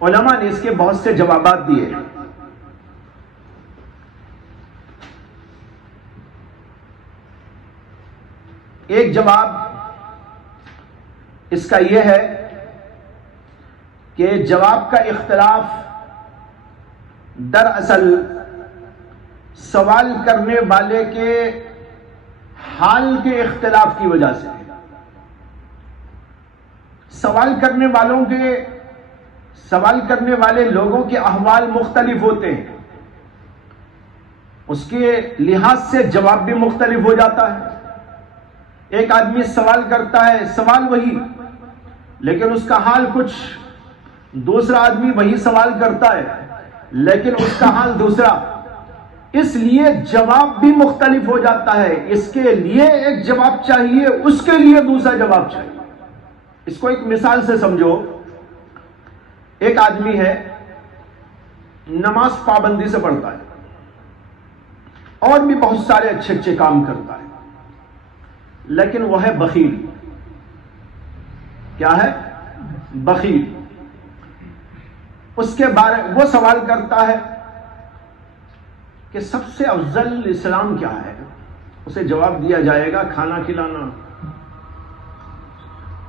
علماء نے اس کے بہت سے جوابات دیے۔ ایک جواب اس کا یہ ہے کہ جواب کا اختلاف دراصل سوال کرنے والے کے حال کے اختلاف کی وجہ سے ہے۔ سوال کرنے والے لوگوں کے احوال مختلف ہوتے ہیں، اس کے لحاظ سے جواب بھی مختلف ہو جاتا ہے۔ ایک آدمی سوال کرتا ہے، سوال وہی لیکن اس کا حال کچھ، دوسرا آدمی وہی سوال کرتا ہے لیکن اس کا حال دوسرا، اس لیے جواب بھی مختلف ہو جاتا ہے۔ اس کے لیے ایک جواب چاہیے، اس کے لیے دوسرا جواب چاہیے۔ اس کو ایک مثال سے سمجھو۔ ایک آدمی ہے، نماز پابندی سے پڑھتا ہے اور بھی بہت سارے اچھے اچھے کام کرتا ہے، لیکن وہ ہے بخیل۔ کیا ہے؟ بخیل۔ اس کے بارے وہ سوال کرتا ہے کہ سب سے افضل اسلام کیا ہے، اسے جواب دیا جائے گا کھانا کھلانا.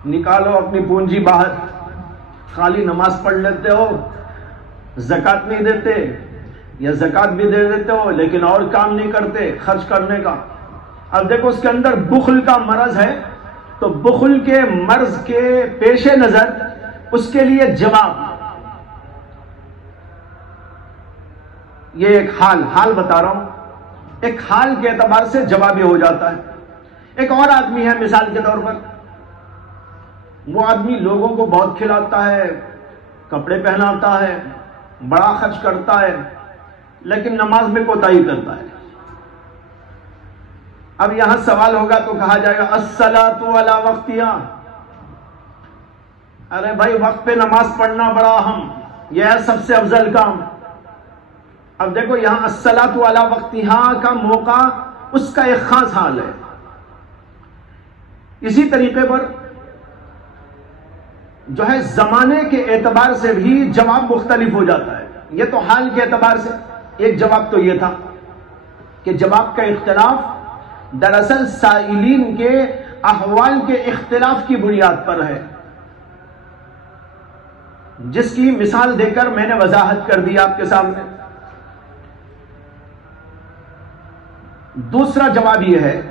نکالو اپنی پونجی باہر، خالی نماز پڑھ لیتے ہو، زکوٰۃ نہیں دیتے، یا زکوٰۃ بھی دے دیتے ہو لیکن اور کام نہیں کرتے خرچ کرنے کا. اب دیکھو اس کے اندر بخل کا مرض ہے، تو بخل کے مرض کے پیش نظر اس کے لیے جواب، یہ ایک حال بتا رہا ہوں، ایک حال کے اعتبار سے جوابی ہو جاتا ہے. ایک اور آدمی ہے مثال کے طور پر، وہ آدمی لوگوں کو بہت کھلاتا ہے، کپڑے پہناتا ہے، بڑا خرچ کرتا ہے، لیکن نماز میں کوتاہی کرتا ہے. اب یہاں سوال ہوگا تو کہا جائے گا الصلاۃ علی وقتہا. ارے بھائی وقت پہ نماز پڑھنا بڑا اہم، یہ ہے سب سے افضل کام. اب دیکھو یہاں الصلاۃ علی وقتہا کا موقع اس کا ایک خاص حال ہے. اسی طریقے پر جو ہے زمانے کے اعتبار سے بھی جواب مختلف ہو جاتا ہے. یہ تو حال کے اعتبار سے ایک جواب تو یہ تھا کہ جواب کا اختلاف دراصل سائلین کے احوال کے اختلاف کی بنیاد پر ہے، جس کی مثال دے کر میں نے وضاحت کر دی آپ کے سامنے. دوسرا جواب یہ ہے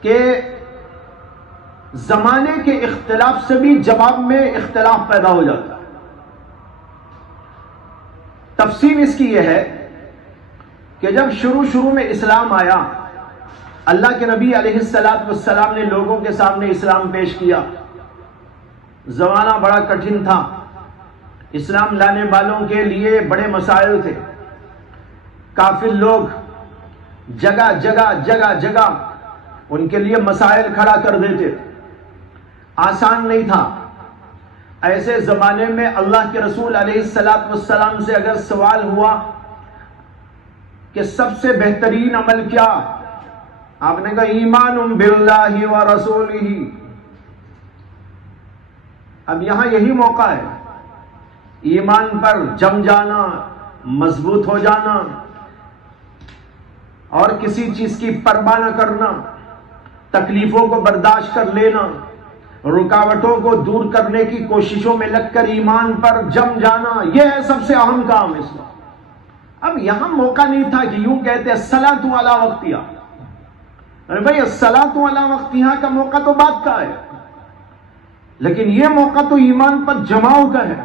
کہ زمانے کے اختلاف سے بھی جواب میں اختلاف پیدا ہو جاتا ہے. تفصیل اس کی یہ ہے کہ جب شروع میں اسلام آیا، اللہ کے نبی علیہ السلام نے لوگوں کے سامنے اسلام پیش کیا. زمانہ بڑا کٹھن تھا، اسلام لانے والوں کے لیے بڑے مسائل تھے. کافر لوگ جگہ جگہ ان کے لیے مسائل کھڑا کر دیتے، آسان نہیں تھا. ایسے زمانے میں اللہ کے رسول علیہ السلام سے اگر سوال ہوا کہ سب سے بہترین عمل کیا، آپ نے کہا ایمان باللہ و رسولہ. اب یہاں یہی موقع ہے ایمان پر جم جانا، مضبوط ہو جانا، اور کسی چیز کی پرواہ نہ کرنا، تکلیفوں کو برداشت کر لینا، رکاوٹوں کو دور کرنے کی کوششوں میں لگ کر ایمان پر جم جانا، یہ ہے سب سے اہم کام اس وقت. اب یہاں موقع نہیں تھا کہ یوں کہتے الصلاۃ علی وقتہا. ارے بھائی الصلاۃ علی وقتہا کا موقع تو بات کا ہے، لیکن یہ موقع تو ایمان پر جماؤ کا ہے.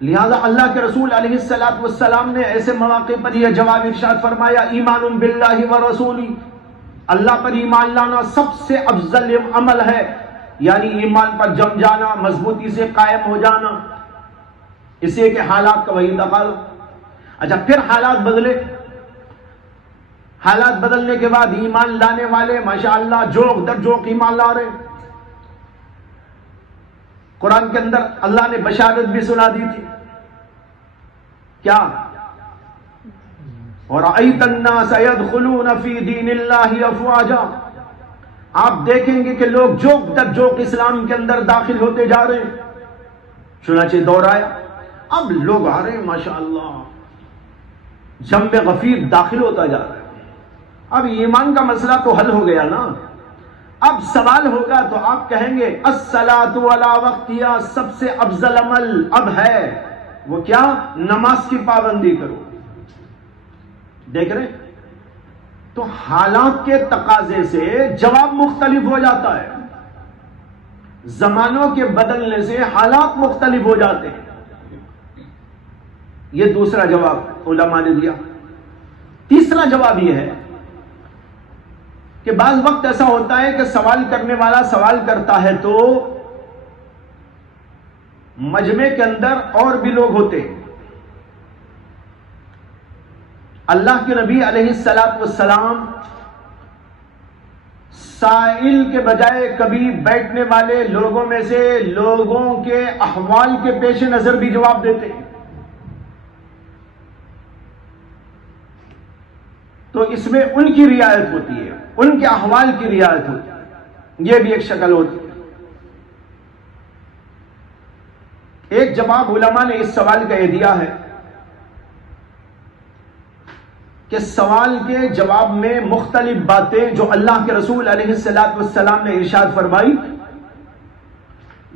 لہذا اللہ کے رسول علیہ السلام نے ایسے مواقع پر یہ جواب ارشاد فرمایا ایمان باللہ و رسولہ. اللہ پر ایمان لانا سب سے افضل عمل ہے، یعنی ایمان پر جم جانا، مضبوطی سے قائم ہو جانا. اس لیے کہ حالات کا وہی تقاضا. اچھا پھر حالات بدلے، حالات بدلنے کے بعد ایمان لانے والے ماشاءاللہ جوق در جوق ایمان لا رہے. قرآن کے اندر اللہ نے بشارت بھی سنا دی تھی، کیا؟ وَرَأَيْتَ النَّاسَ يَدْخُلُونَ فِي دِينِ اللَّهِ أَفْوَاجًا. آپ دیکھیں گے کہ لوگ جوق در جوق اسلام کے اندر داخل ہوتے جا رہے ہیں. چنانچہ دور آیا، اب لوگ آ رہے ہیں ماشاءاللہ، جنب غفیر داخل ہوتا جا رہا ہے. اب ایمان کا مسئلہ تو حل ہو گیا نا. اب سوال ہوگا تو آپ کہیں گے الصلاۃ علی وقتہا سب سے افضل عمل اب ہے، وہ کیا؟ نماز کی پابندی کرو. دیکھ رہے تو حالات کے تقاضے سے جواب مختلف ہو جاتا ہے، زمانوں کے بدلنے سے حالات مختلف ہو جاتے ہیں. یہ دوسرا جواب علماء نے دیا. تیسرا جواب یہ ہے کہ بعض وقت ایسا ہوتا ہے کہ سوال کرنے والا سوال کرتا ہے تو مجمع کے اندر اور بھی لوگ ہوتے ہیں. اللہ کے نبی علیہ السلام سائل کے بجائے کبھی بیٹھنے والے لوگوں میں سے لوگوں کے احوال کے پیش نظر بھی جواب دیتے ہیں. تو اس میں ان کی رعایت ہوتی ہے، ان کے احوال کی رعایت ہوتی ہے. یہ بھی ایک شکل ہوتی ہے. ایک جواب علماء نے اس سوال کا یہ دیا ہے کہ سوال کے جواب میں مختلف باتیں جو اللہ کے رسول علیہ السلام نے ارشاد فرمائی،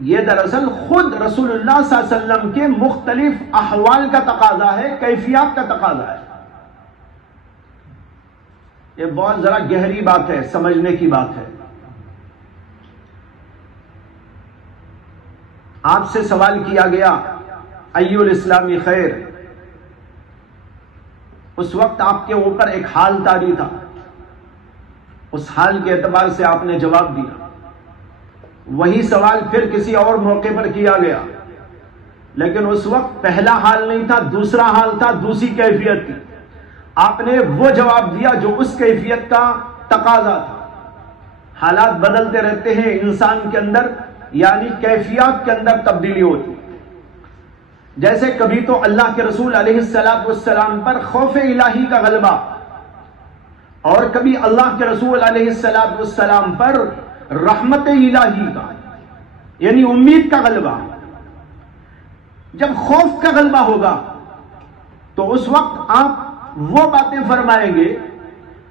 یہ دراصل خود رسول اللہ صلی اللہ علیہ وسلم کے مختلف احوال کا تقاضا ہے، کیفیات کا تقاضا ہے۔ یہ بہت ذرا گہری بات ہے، سمجھنے کی بات ہے۔ آپ سے سوال کیا گیا ای الاسلامی خیر، اس وقت آپ کے اوپر ایک حال طاری تھا، اس حال کے اعتبار سے آپ نے جواب دیا۔ وہی سوال پھر کسی اور موقع پر کیا گیا، لیکن اس وقت پہلا حال نہیں تھا، دوسرا حال تھا، دوسری کیفیت تھی۔ آپ نے وہ جواب دیا جو اس کیفیت کا تقاضا تھا۔ حالات بدلتے رہتے ہیں انسان کے اندر، یعنی کیفیات کے اندر تبدیلی ہوتی۔ جیسے کبھی تو اللہ کے رسول علیہ السلام پر خوف الہی کا غلبہ، اور کبھی اللہ کے رسول علیہ السلام پر رحمت الہی کا، یعنی امید کا غلبہ۔ جب خوف کا غلبہ ہوگا تو اس وقت آپ وہ باتیں فرمائیں گے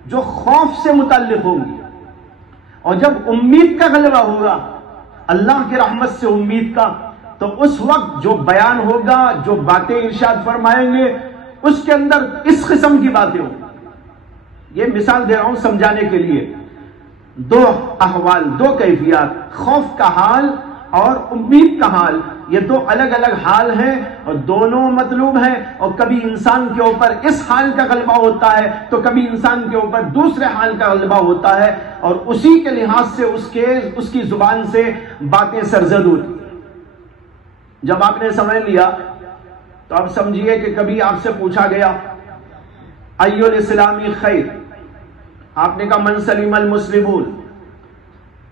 جو خوف سے متعلق ہوں گی، اور جب امید کا غلبہ ہوگا، اللہ کی رحمت سے امید کا، تو اس وقت جو بیان ہوگا، جو باتیں ارشاد فرمائیں گے، اس کے اندر اس قسم کی باتیں ہوں۔ یہ مثال دے رہا ہوں سمجھانے کے لیے۔ دو احوال، دو کیفیات، خوف کا حال اور امید کا حال، یہ دو الگ الگ حال ہیں اور دونوں مطلوب ہیں، اور کبھی انسان کے اوپر اس حال کا غلبہ ہوتا ہے تو کبھی انسان کے اوپر دوسرے حال کا غلبہ ہوتا ہے، اور اسی کے لحاظ سے اس کی زبان سے باتیں سرزد ہوتی۔ جب آپ نے سمجھ لیا تو آپ سمجھیے کہ کبھی آپ سے پوچھا گیا ای الاسلامی خیر، آپ نے کہا من سلیم المسلمون۔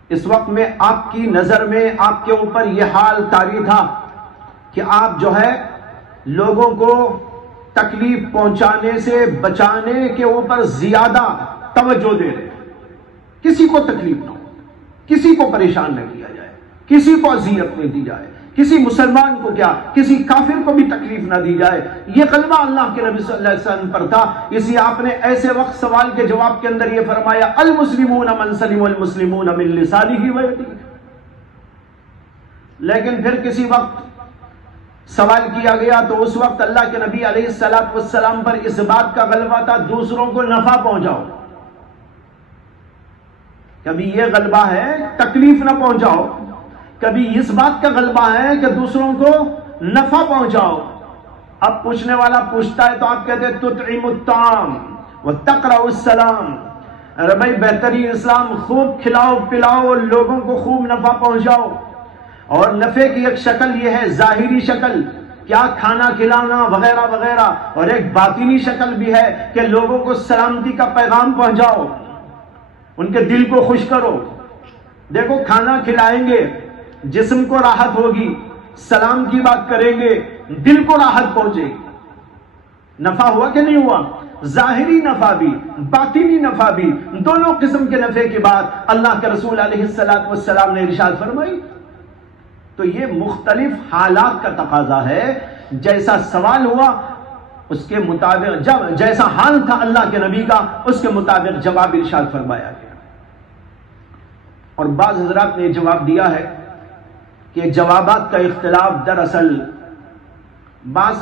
اس وقت میں آپ کی نظر میں آپ کے اوپر یہ حال طاری تھا کہ آپ جو ہے لوگوں کو تکلیف پہنچانے سے بچانے کے اوپر زیادہ توجہ دے رہے ہیں۔ کسی کو تکلیف نہ ہو، کسی کو پریشان نہ کیا جائے، کسی کو اذیت نہیں دی جائے، کسی مسلمان کو کیا، کسی کافر کو بھی تکلیف نہ دی جائے۔ یہ غلبہ اللہ کے نبی صلی اللہ علیہ وسلم پر تھا، اس لیے آپ نے ایسے وقت سوال کے جواب کے اندر یہ فرمایا المسلمون من سلم المسلمون من لسانہ و یدہ۔ لیکن پھر کسی وقت سوال کیا گیا تو اس وقت اللہ کے نبی علیہ السلام پر اس بات کا غلبہ تھا دوسروں کو نفع پہنچاؤ۔ کبھی یہ غلبہ ہے تکلیف نہ پہنچاؤ، کبھی اس بات کا غلبہ ہے کہ دوسروں کو نفع پہنچاؤ۔ اب پوچھنے والا پوچھتا ہے تو آپ کہتے ہیں تطعم الطعام وتقرأ السلام۔ ارے بھائی بہترین اسلام، خوب کھلاؤ پلاؤ، لوگوں کو خوب نفع پہنچاؤ، اور نفع کی ایک شکل یہ ہے ظاہری شکل، کیا کھانا کھلانا وغیرہ وغیرہ، اور ایک باطنی شکل بھی ہے کہ لوگوں کو سلامتی کا پیغام پہنچاؤ، ان کے دل کو خوش کرو۔ دیکھو کھانا کھلائیں گے جسم کو راحت ہوگی، سلام کی بات کریں گے دل کو راحت پہنچے گی۔ نفع ہوا کہ نہیں ہوا؟ ظاہری نفع بھی باطنی نفع بھی، دونوں قسم کے نفع کی بات اللہ کے رسول علیہ السلام نے ارشاد فرمائی۔ تو یہ مختلف حالات کا تقاضا ہے، جیسا سوال ہوا اس کے مطابق، جیسا حال تھا اللہ کے نبی کا اس کے مطابق جواب ارشاد فرمایا گیا۔ اور بعض حضرات نے جواب دیا ہے کہ جوابات کا اختلاف دراصل بعض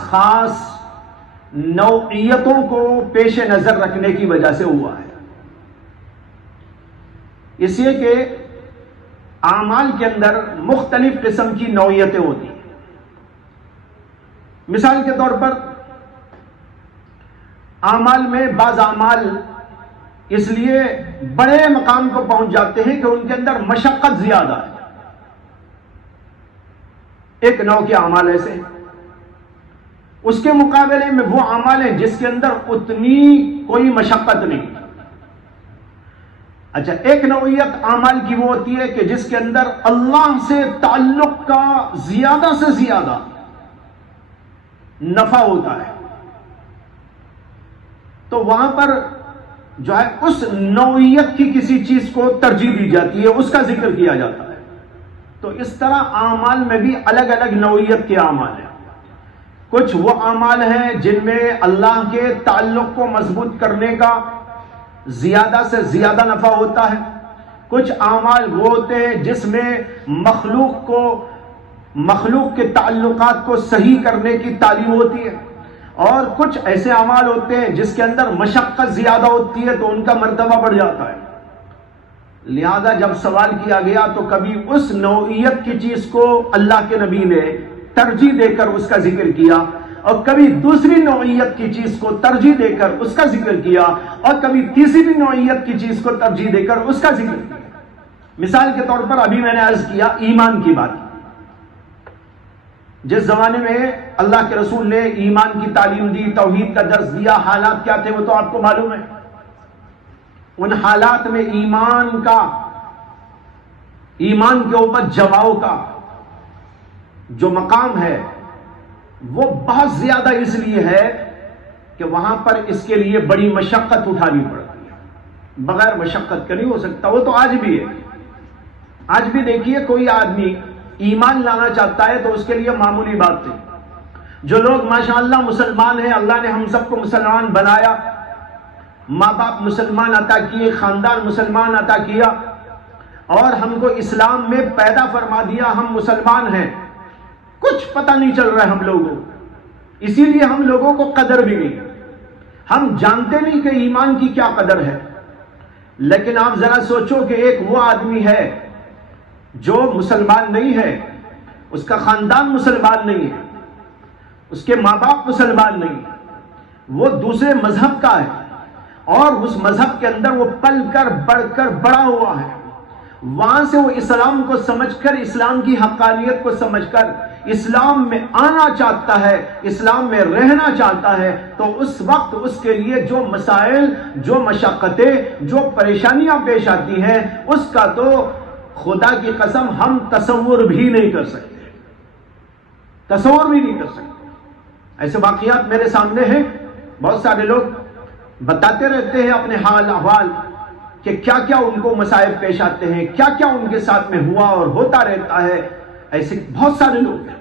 خاص نوعیتوں کو پیش نظر رکھنے کی وجہ سے ہوا ہے، اس لیے کہ اعمال کے اندر مختلف قسم کی نوعیتیں ہوتی ہیں۔ مثال کے طور پر اعمال میں بعض اعمال اس لیے بڑے مقام کو پہنچ جاتے ہیں کہ ان کے اندر مشقت زیادہ ہے۔ ایک نوع کے اعمال ایسے ہیں، اس کے مقابلے میں وہ اعمال ہیں جس کے اندر اتنی کوئی مشقت نہیں۔ اچھا، ایک نوعیت اعمال کی وہ ہوتی ہے کہ جس کے اندر اللہ سے تعلق کا زیادہ سے زیادہ نفع ہوتا ہے، تو وہاں پر جو ہے اس نوعیت کی کسی چیز کو ترجیح دی جاتی ہے، اس کا ذکر کیا جاتا ہے۔ تو اس طرح اعمال میں بھی الگ الگ نوعیت کے اعمال ہیں۔ کچھ وہ اعمال ہیں جن میں اللہ کے تعلق کو مضبوط کرنے کا زیادہ سے زیادہ نفع ہوتا ہے، کچھ اعمال وہ ہوتے ہیں جس میں مخلوق کے تعلقات کو صحیح کرنے کی تعلیم ہوتی ہے، اور کچھ ایسے اعمال ہوتے ہیں جس کے اندر مشقت زیادہ ہوتی ہے تو ان کا مرتبہ بڑھ جاتا ہے۔ لہذا جب سوال کیا گیا تو کبھی اس نوعیت کی چیز کو اللہ کے نبی نے ترجیح دے کر اس کا ذکر کیا، اور کبھی دوسری نوعیت کی چیز کو ترجیح دے کر اس کا ذکر کیا، اور کبھی تیسری نوعیت کی چیز کو ترجیح دے کر اس کا ذکر کیا۔ مثال کے طور پر ابھی میں نے عرض کیا ایمان کی بات، جس زمانے میں اللہ کے رسول نے ایمان کی تعلیم دی، توحید کا درس دیا، حالات کیا تھے وہ تو آپ کو معلوم ہے۔ ان حالات میں ایمان کے اوپر جماؤ کا جو مقام ہے وہ بہت زیادہ اس لیے ہے کہ وہاں پر اس کے لیے بڑی مشقت اٹھانی پڑتی ہے، بغیر مشقت کا نہیں ہو سکتا۔ وہ تو آج بھی ہے، آج بھی دیکھیے کوئی آدمی ایمان لانا چاہتا ہے تو اس کے لیے معمولی بات ہے۔ جو لوگ ماشاءاللہ مسلمان ہیں، اللہ نے ہم سب کو مسلمان بنایا، ماں باپ مسلمان عطا کیے، خاندان مسلمان عطا کیا، اور ہم کو اسلام میں پیدا فرما دیا، ہم مسلمان ہیں، کچھ پتہ نہیں چل رہا ہے ہم لوگوں، اسی لیے ہم لوگوں کو قدر بھی نہیں، ہم جانتے نہیں کہ ایمان کی کیا قدر ہے۔ لیکن آپ ذرا سوچو کہ ایک وہ آدمی ہے جو مسلمان نہیں ہے، اس کا خاندان مسلمان نہیں ہے، اس کے ماں باپ مسلمان نہیں، وہ دوسرے مذہب کا ہے، اور اس مذہب کے اندر وہ پل کر بڑھ کر بڑا ہوا ہے، وہاں سے وہ اسلام کو سمجھ کر، اسلام کی حقانیت کو سمجھ کر اسلام میں آنا چاہتا ہے، اسلام میں رہنا چاہتا ہے، تو اس وقت اس کے لیے جو مسائل، جو مشقتیں، جو پریشانیاں پیش آتی ہیں، اس کا تو خدا کی قسم ہم تصور بھی نہیں کر سکتے، تصور بھی نہیں کر سکتے۔ ایسے واقعات میرے سامنے ہیں، بہت سارے لوگ بتاتے رہتے ہیں اپنے حال احوال کہ کیا کیا ان کو مسائل پیش آتے ہیں، کیا کیا ان کے ساتھ میں ہوا اور ہوتا رہتا ہے۔ ایسے بہت سارے لوگ ہیں،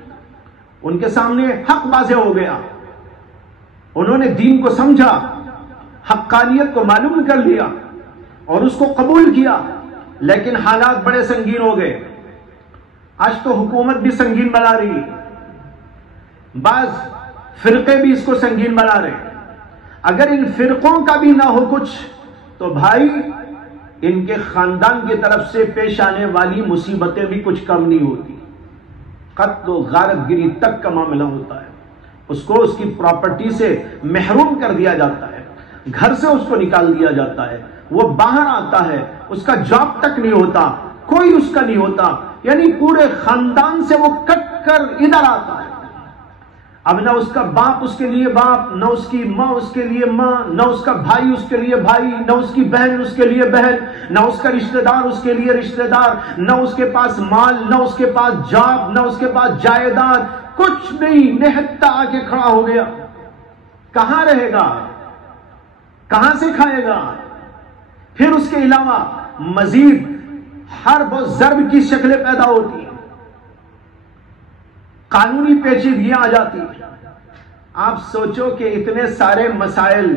ان کے سامنے حق واضح ہو گیا، انہوں نے دین کو سمجھا، حقانیت کو معلوم کر لیا اور اس کو قبول کیا، لیکن حالات بڑے سنگین ہو گئے۔ آج تو حکومت بھی سنگین بنا رہی، بعض فرقے بھی اس کو سنگین بنا رہے۔ اگر ان فرقوں کا بھی نہ ہو کچھ تو بھائی ان کے خاندان کی طرف سے پیش آنے والی مصیبتیں بھی کچھ کم نہیں ہوتی، قتل و غارت گری تک کا معاملہ ہوتا ہے، اس کو اس کی پراپرٹی سے محروم کر دیا جاتا ہے، گھر سے اس کو نکال دیا جاتا ہے، وہ باہر آتا ہے، اس کا جاب تک نہیں ہوتا، کوئی اس کا نہیں ہوتا، یعنی پورے خاندان سے وہ کٹ کر ادھر آتا ہے۔ اب نہ اس کا باپ اس کے لیے باپ، نہ اس کی ماں اس کے لیے ماں، نہ اس کا بھائی اس کے لیے بھائی، نہ اس کی بہن اس کے لیے بہن، نہ اس کا رشتہ دار اس کے لیے رشتہ دار، نہ اس کے پاس مال، نہ اس کے پاس جاب، نہ اس کے پاس جائیداد، کچھ نہیں، نہتا آ کے کھڑا ہو گیا۔ کہاں رہے گا؟ کہاں سے کھائے گا؟ پھر اس کے علاوہ مزید حرب و ضرب کی شکلیں پیدا ہوتی ہیں، قانونی پیچیدگیاں آ جاتی ہیں۔ آپ سوچو کہ اتنے سارے مسائل،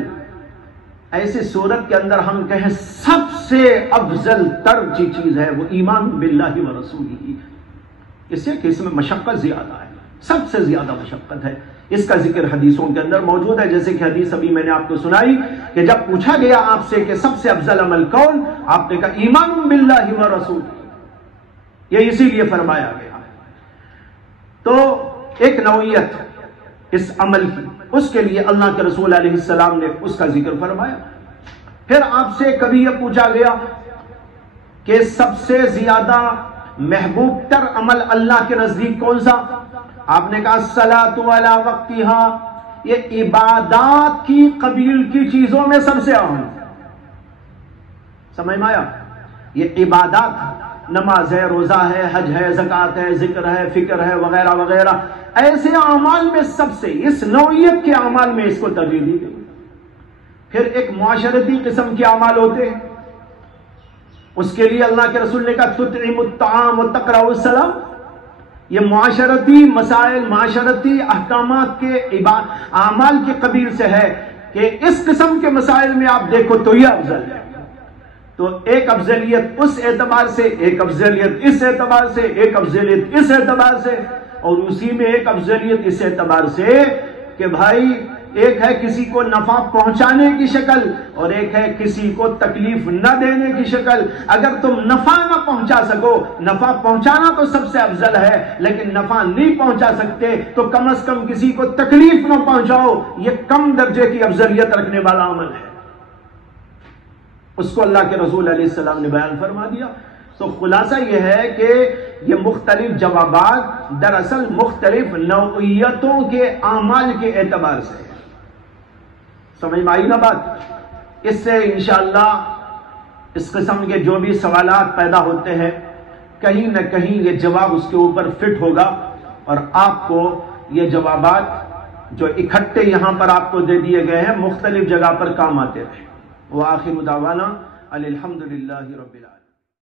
ایسی صورت کے اندر ہم کہیں سب سے افضل تر چیز ہے وہ ایمان باللہ و رسولہ، اس سے کہ اس میں مشقت زیادہ ہے، سب سے زیادہ مشقت ہے۔ اس کا ذکر حدیثوں کے اندر موجود ہے، جیسے کہ حدیث ابھی میں نے آپ کو سنائی کہ جب پوچھا گیا آپ سے کہ سب سے افضل عمل کون، آپ نے کہا ایمان باللہ و رسولہ، یہ اسی لیے فرمایا گیا۔ تو ایک نوعیت اس عمل کی، اس کے لیے اللہ کے رسول علیہ السلام نے اس کا ذکر فرمایا۔ پھر آپ سے کبھی یہ پوچھا گیا کہ سب سے زیادہ محبوب تر عمل اللہ کے نزدیک کون سا؟ آپ نے کہا الصلاۃ علی وقتہا، یہ عبادات کی قبیل کی چیزوں میں سب سے اہم، سمجھ میں آیا؟ یہ عبادات، نماز ہے، روزہ ہے، حج ہے، زکوٰۃ ہے، ذکر ہے، فکر ہے، وغیرہ وغیرہ، ایسے اعمال میں سب سے، اس نوعیت کے اعمال میں اس کو ترجیح دی گئی۔ پھر ایک معاشرتی قسم کے اعمال ہوتے ہیں، اس کے لیے اللہ کے رسول نے کہا تطعم الطعام وتقرأ السلام، یہ معاشرتی مسائل، معاشرتی احکامات کے اعمال کے قبیل سے ہے کہ اس قسم کے مسائل میں آپ دیکھو تو یہ افضل ہے. تو ایک افضلیت اس اعتبار سے، ایک افضلیت اس اعتبار سے، ایک افضلیت اس اعتبار سے، اور اسی میں ایک افضلیت اس اعتبار سے کہ بھائی ایک ہے کسی کو نفع پہنچانے کی شکل اور ایک ہے کسی کو تکلیف نہ دینے کی شکل. اگر تم نفع نہ پہنچا سکو، نفع پہنچانا تو سب سے افضل ہے، لیکن نفع نہیں پہنچا سکتے تو کم از کم کسی کو تکلیف نہ پہنچاؤ، یہ کم درجے کی افضلیت رکھنے والا عمل ہے. اس کو اللہ کے رسول علیہ السلام نے بیان فرما دیا. تو خلاصہ یہ ہے کہ یہ مختلف جوابات دراصل مختلف نوعیتوں کے اعمال کے اعتبار سے. سمجھ میں آئی نا بات؟ اس سے انشاءاللہ اس قسم کے جو بھی سوالات پیدا ہوتے ہیں کہیں نہ کہیں یہ جواب اس کے اوپر فٹ ہوگا اور آپ کو یہ جوابات جو اکٹھے یہاں پر آپ کو دے دیے گئے ہیں مختلف جگہ پر کام آتے رہے. وآخر دعوانا الحمدللہ رب العالمین.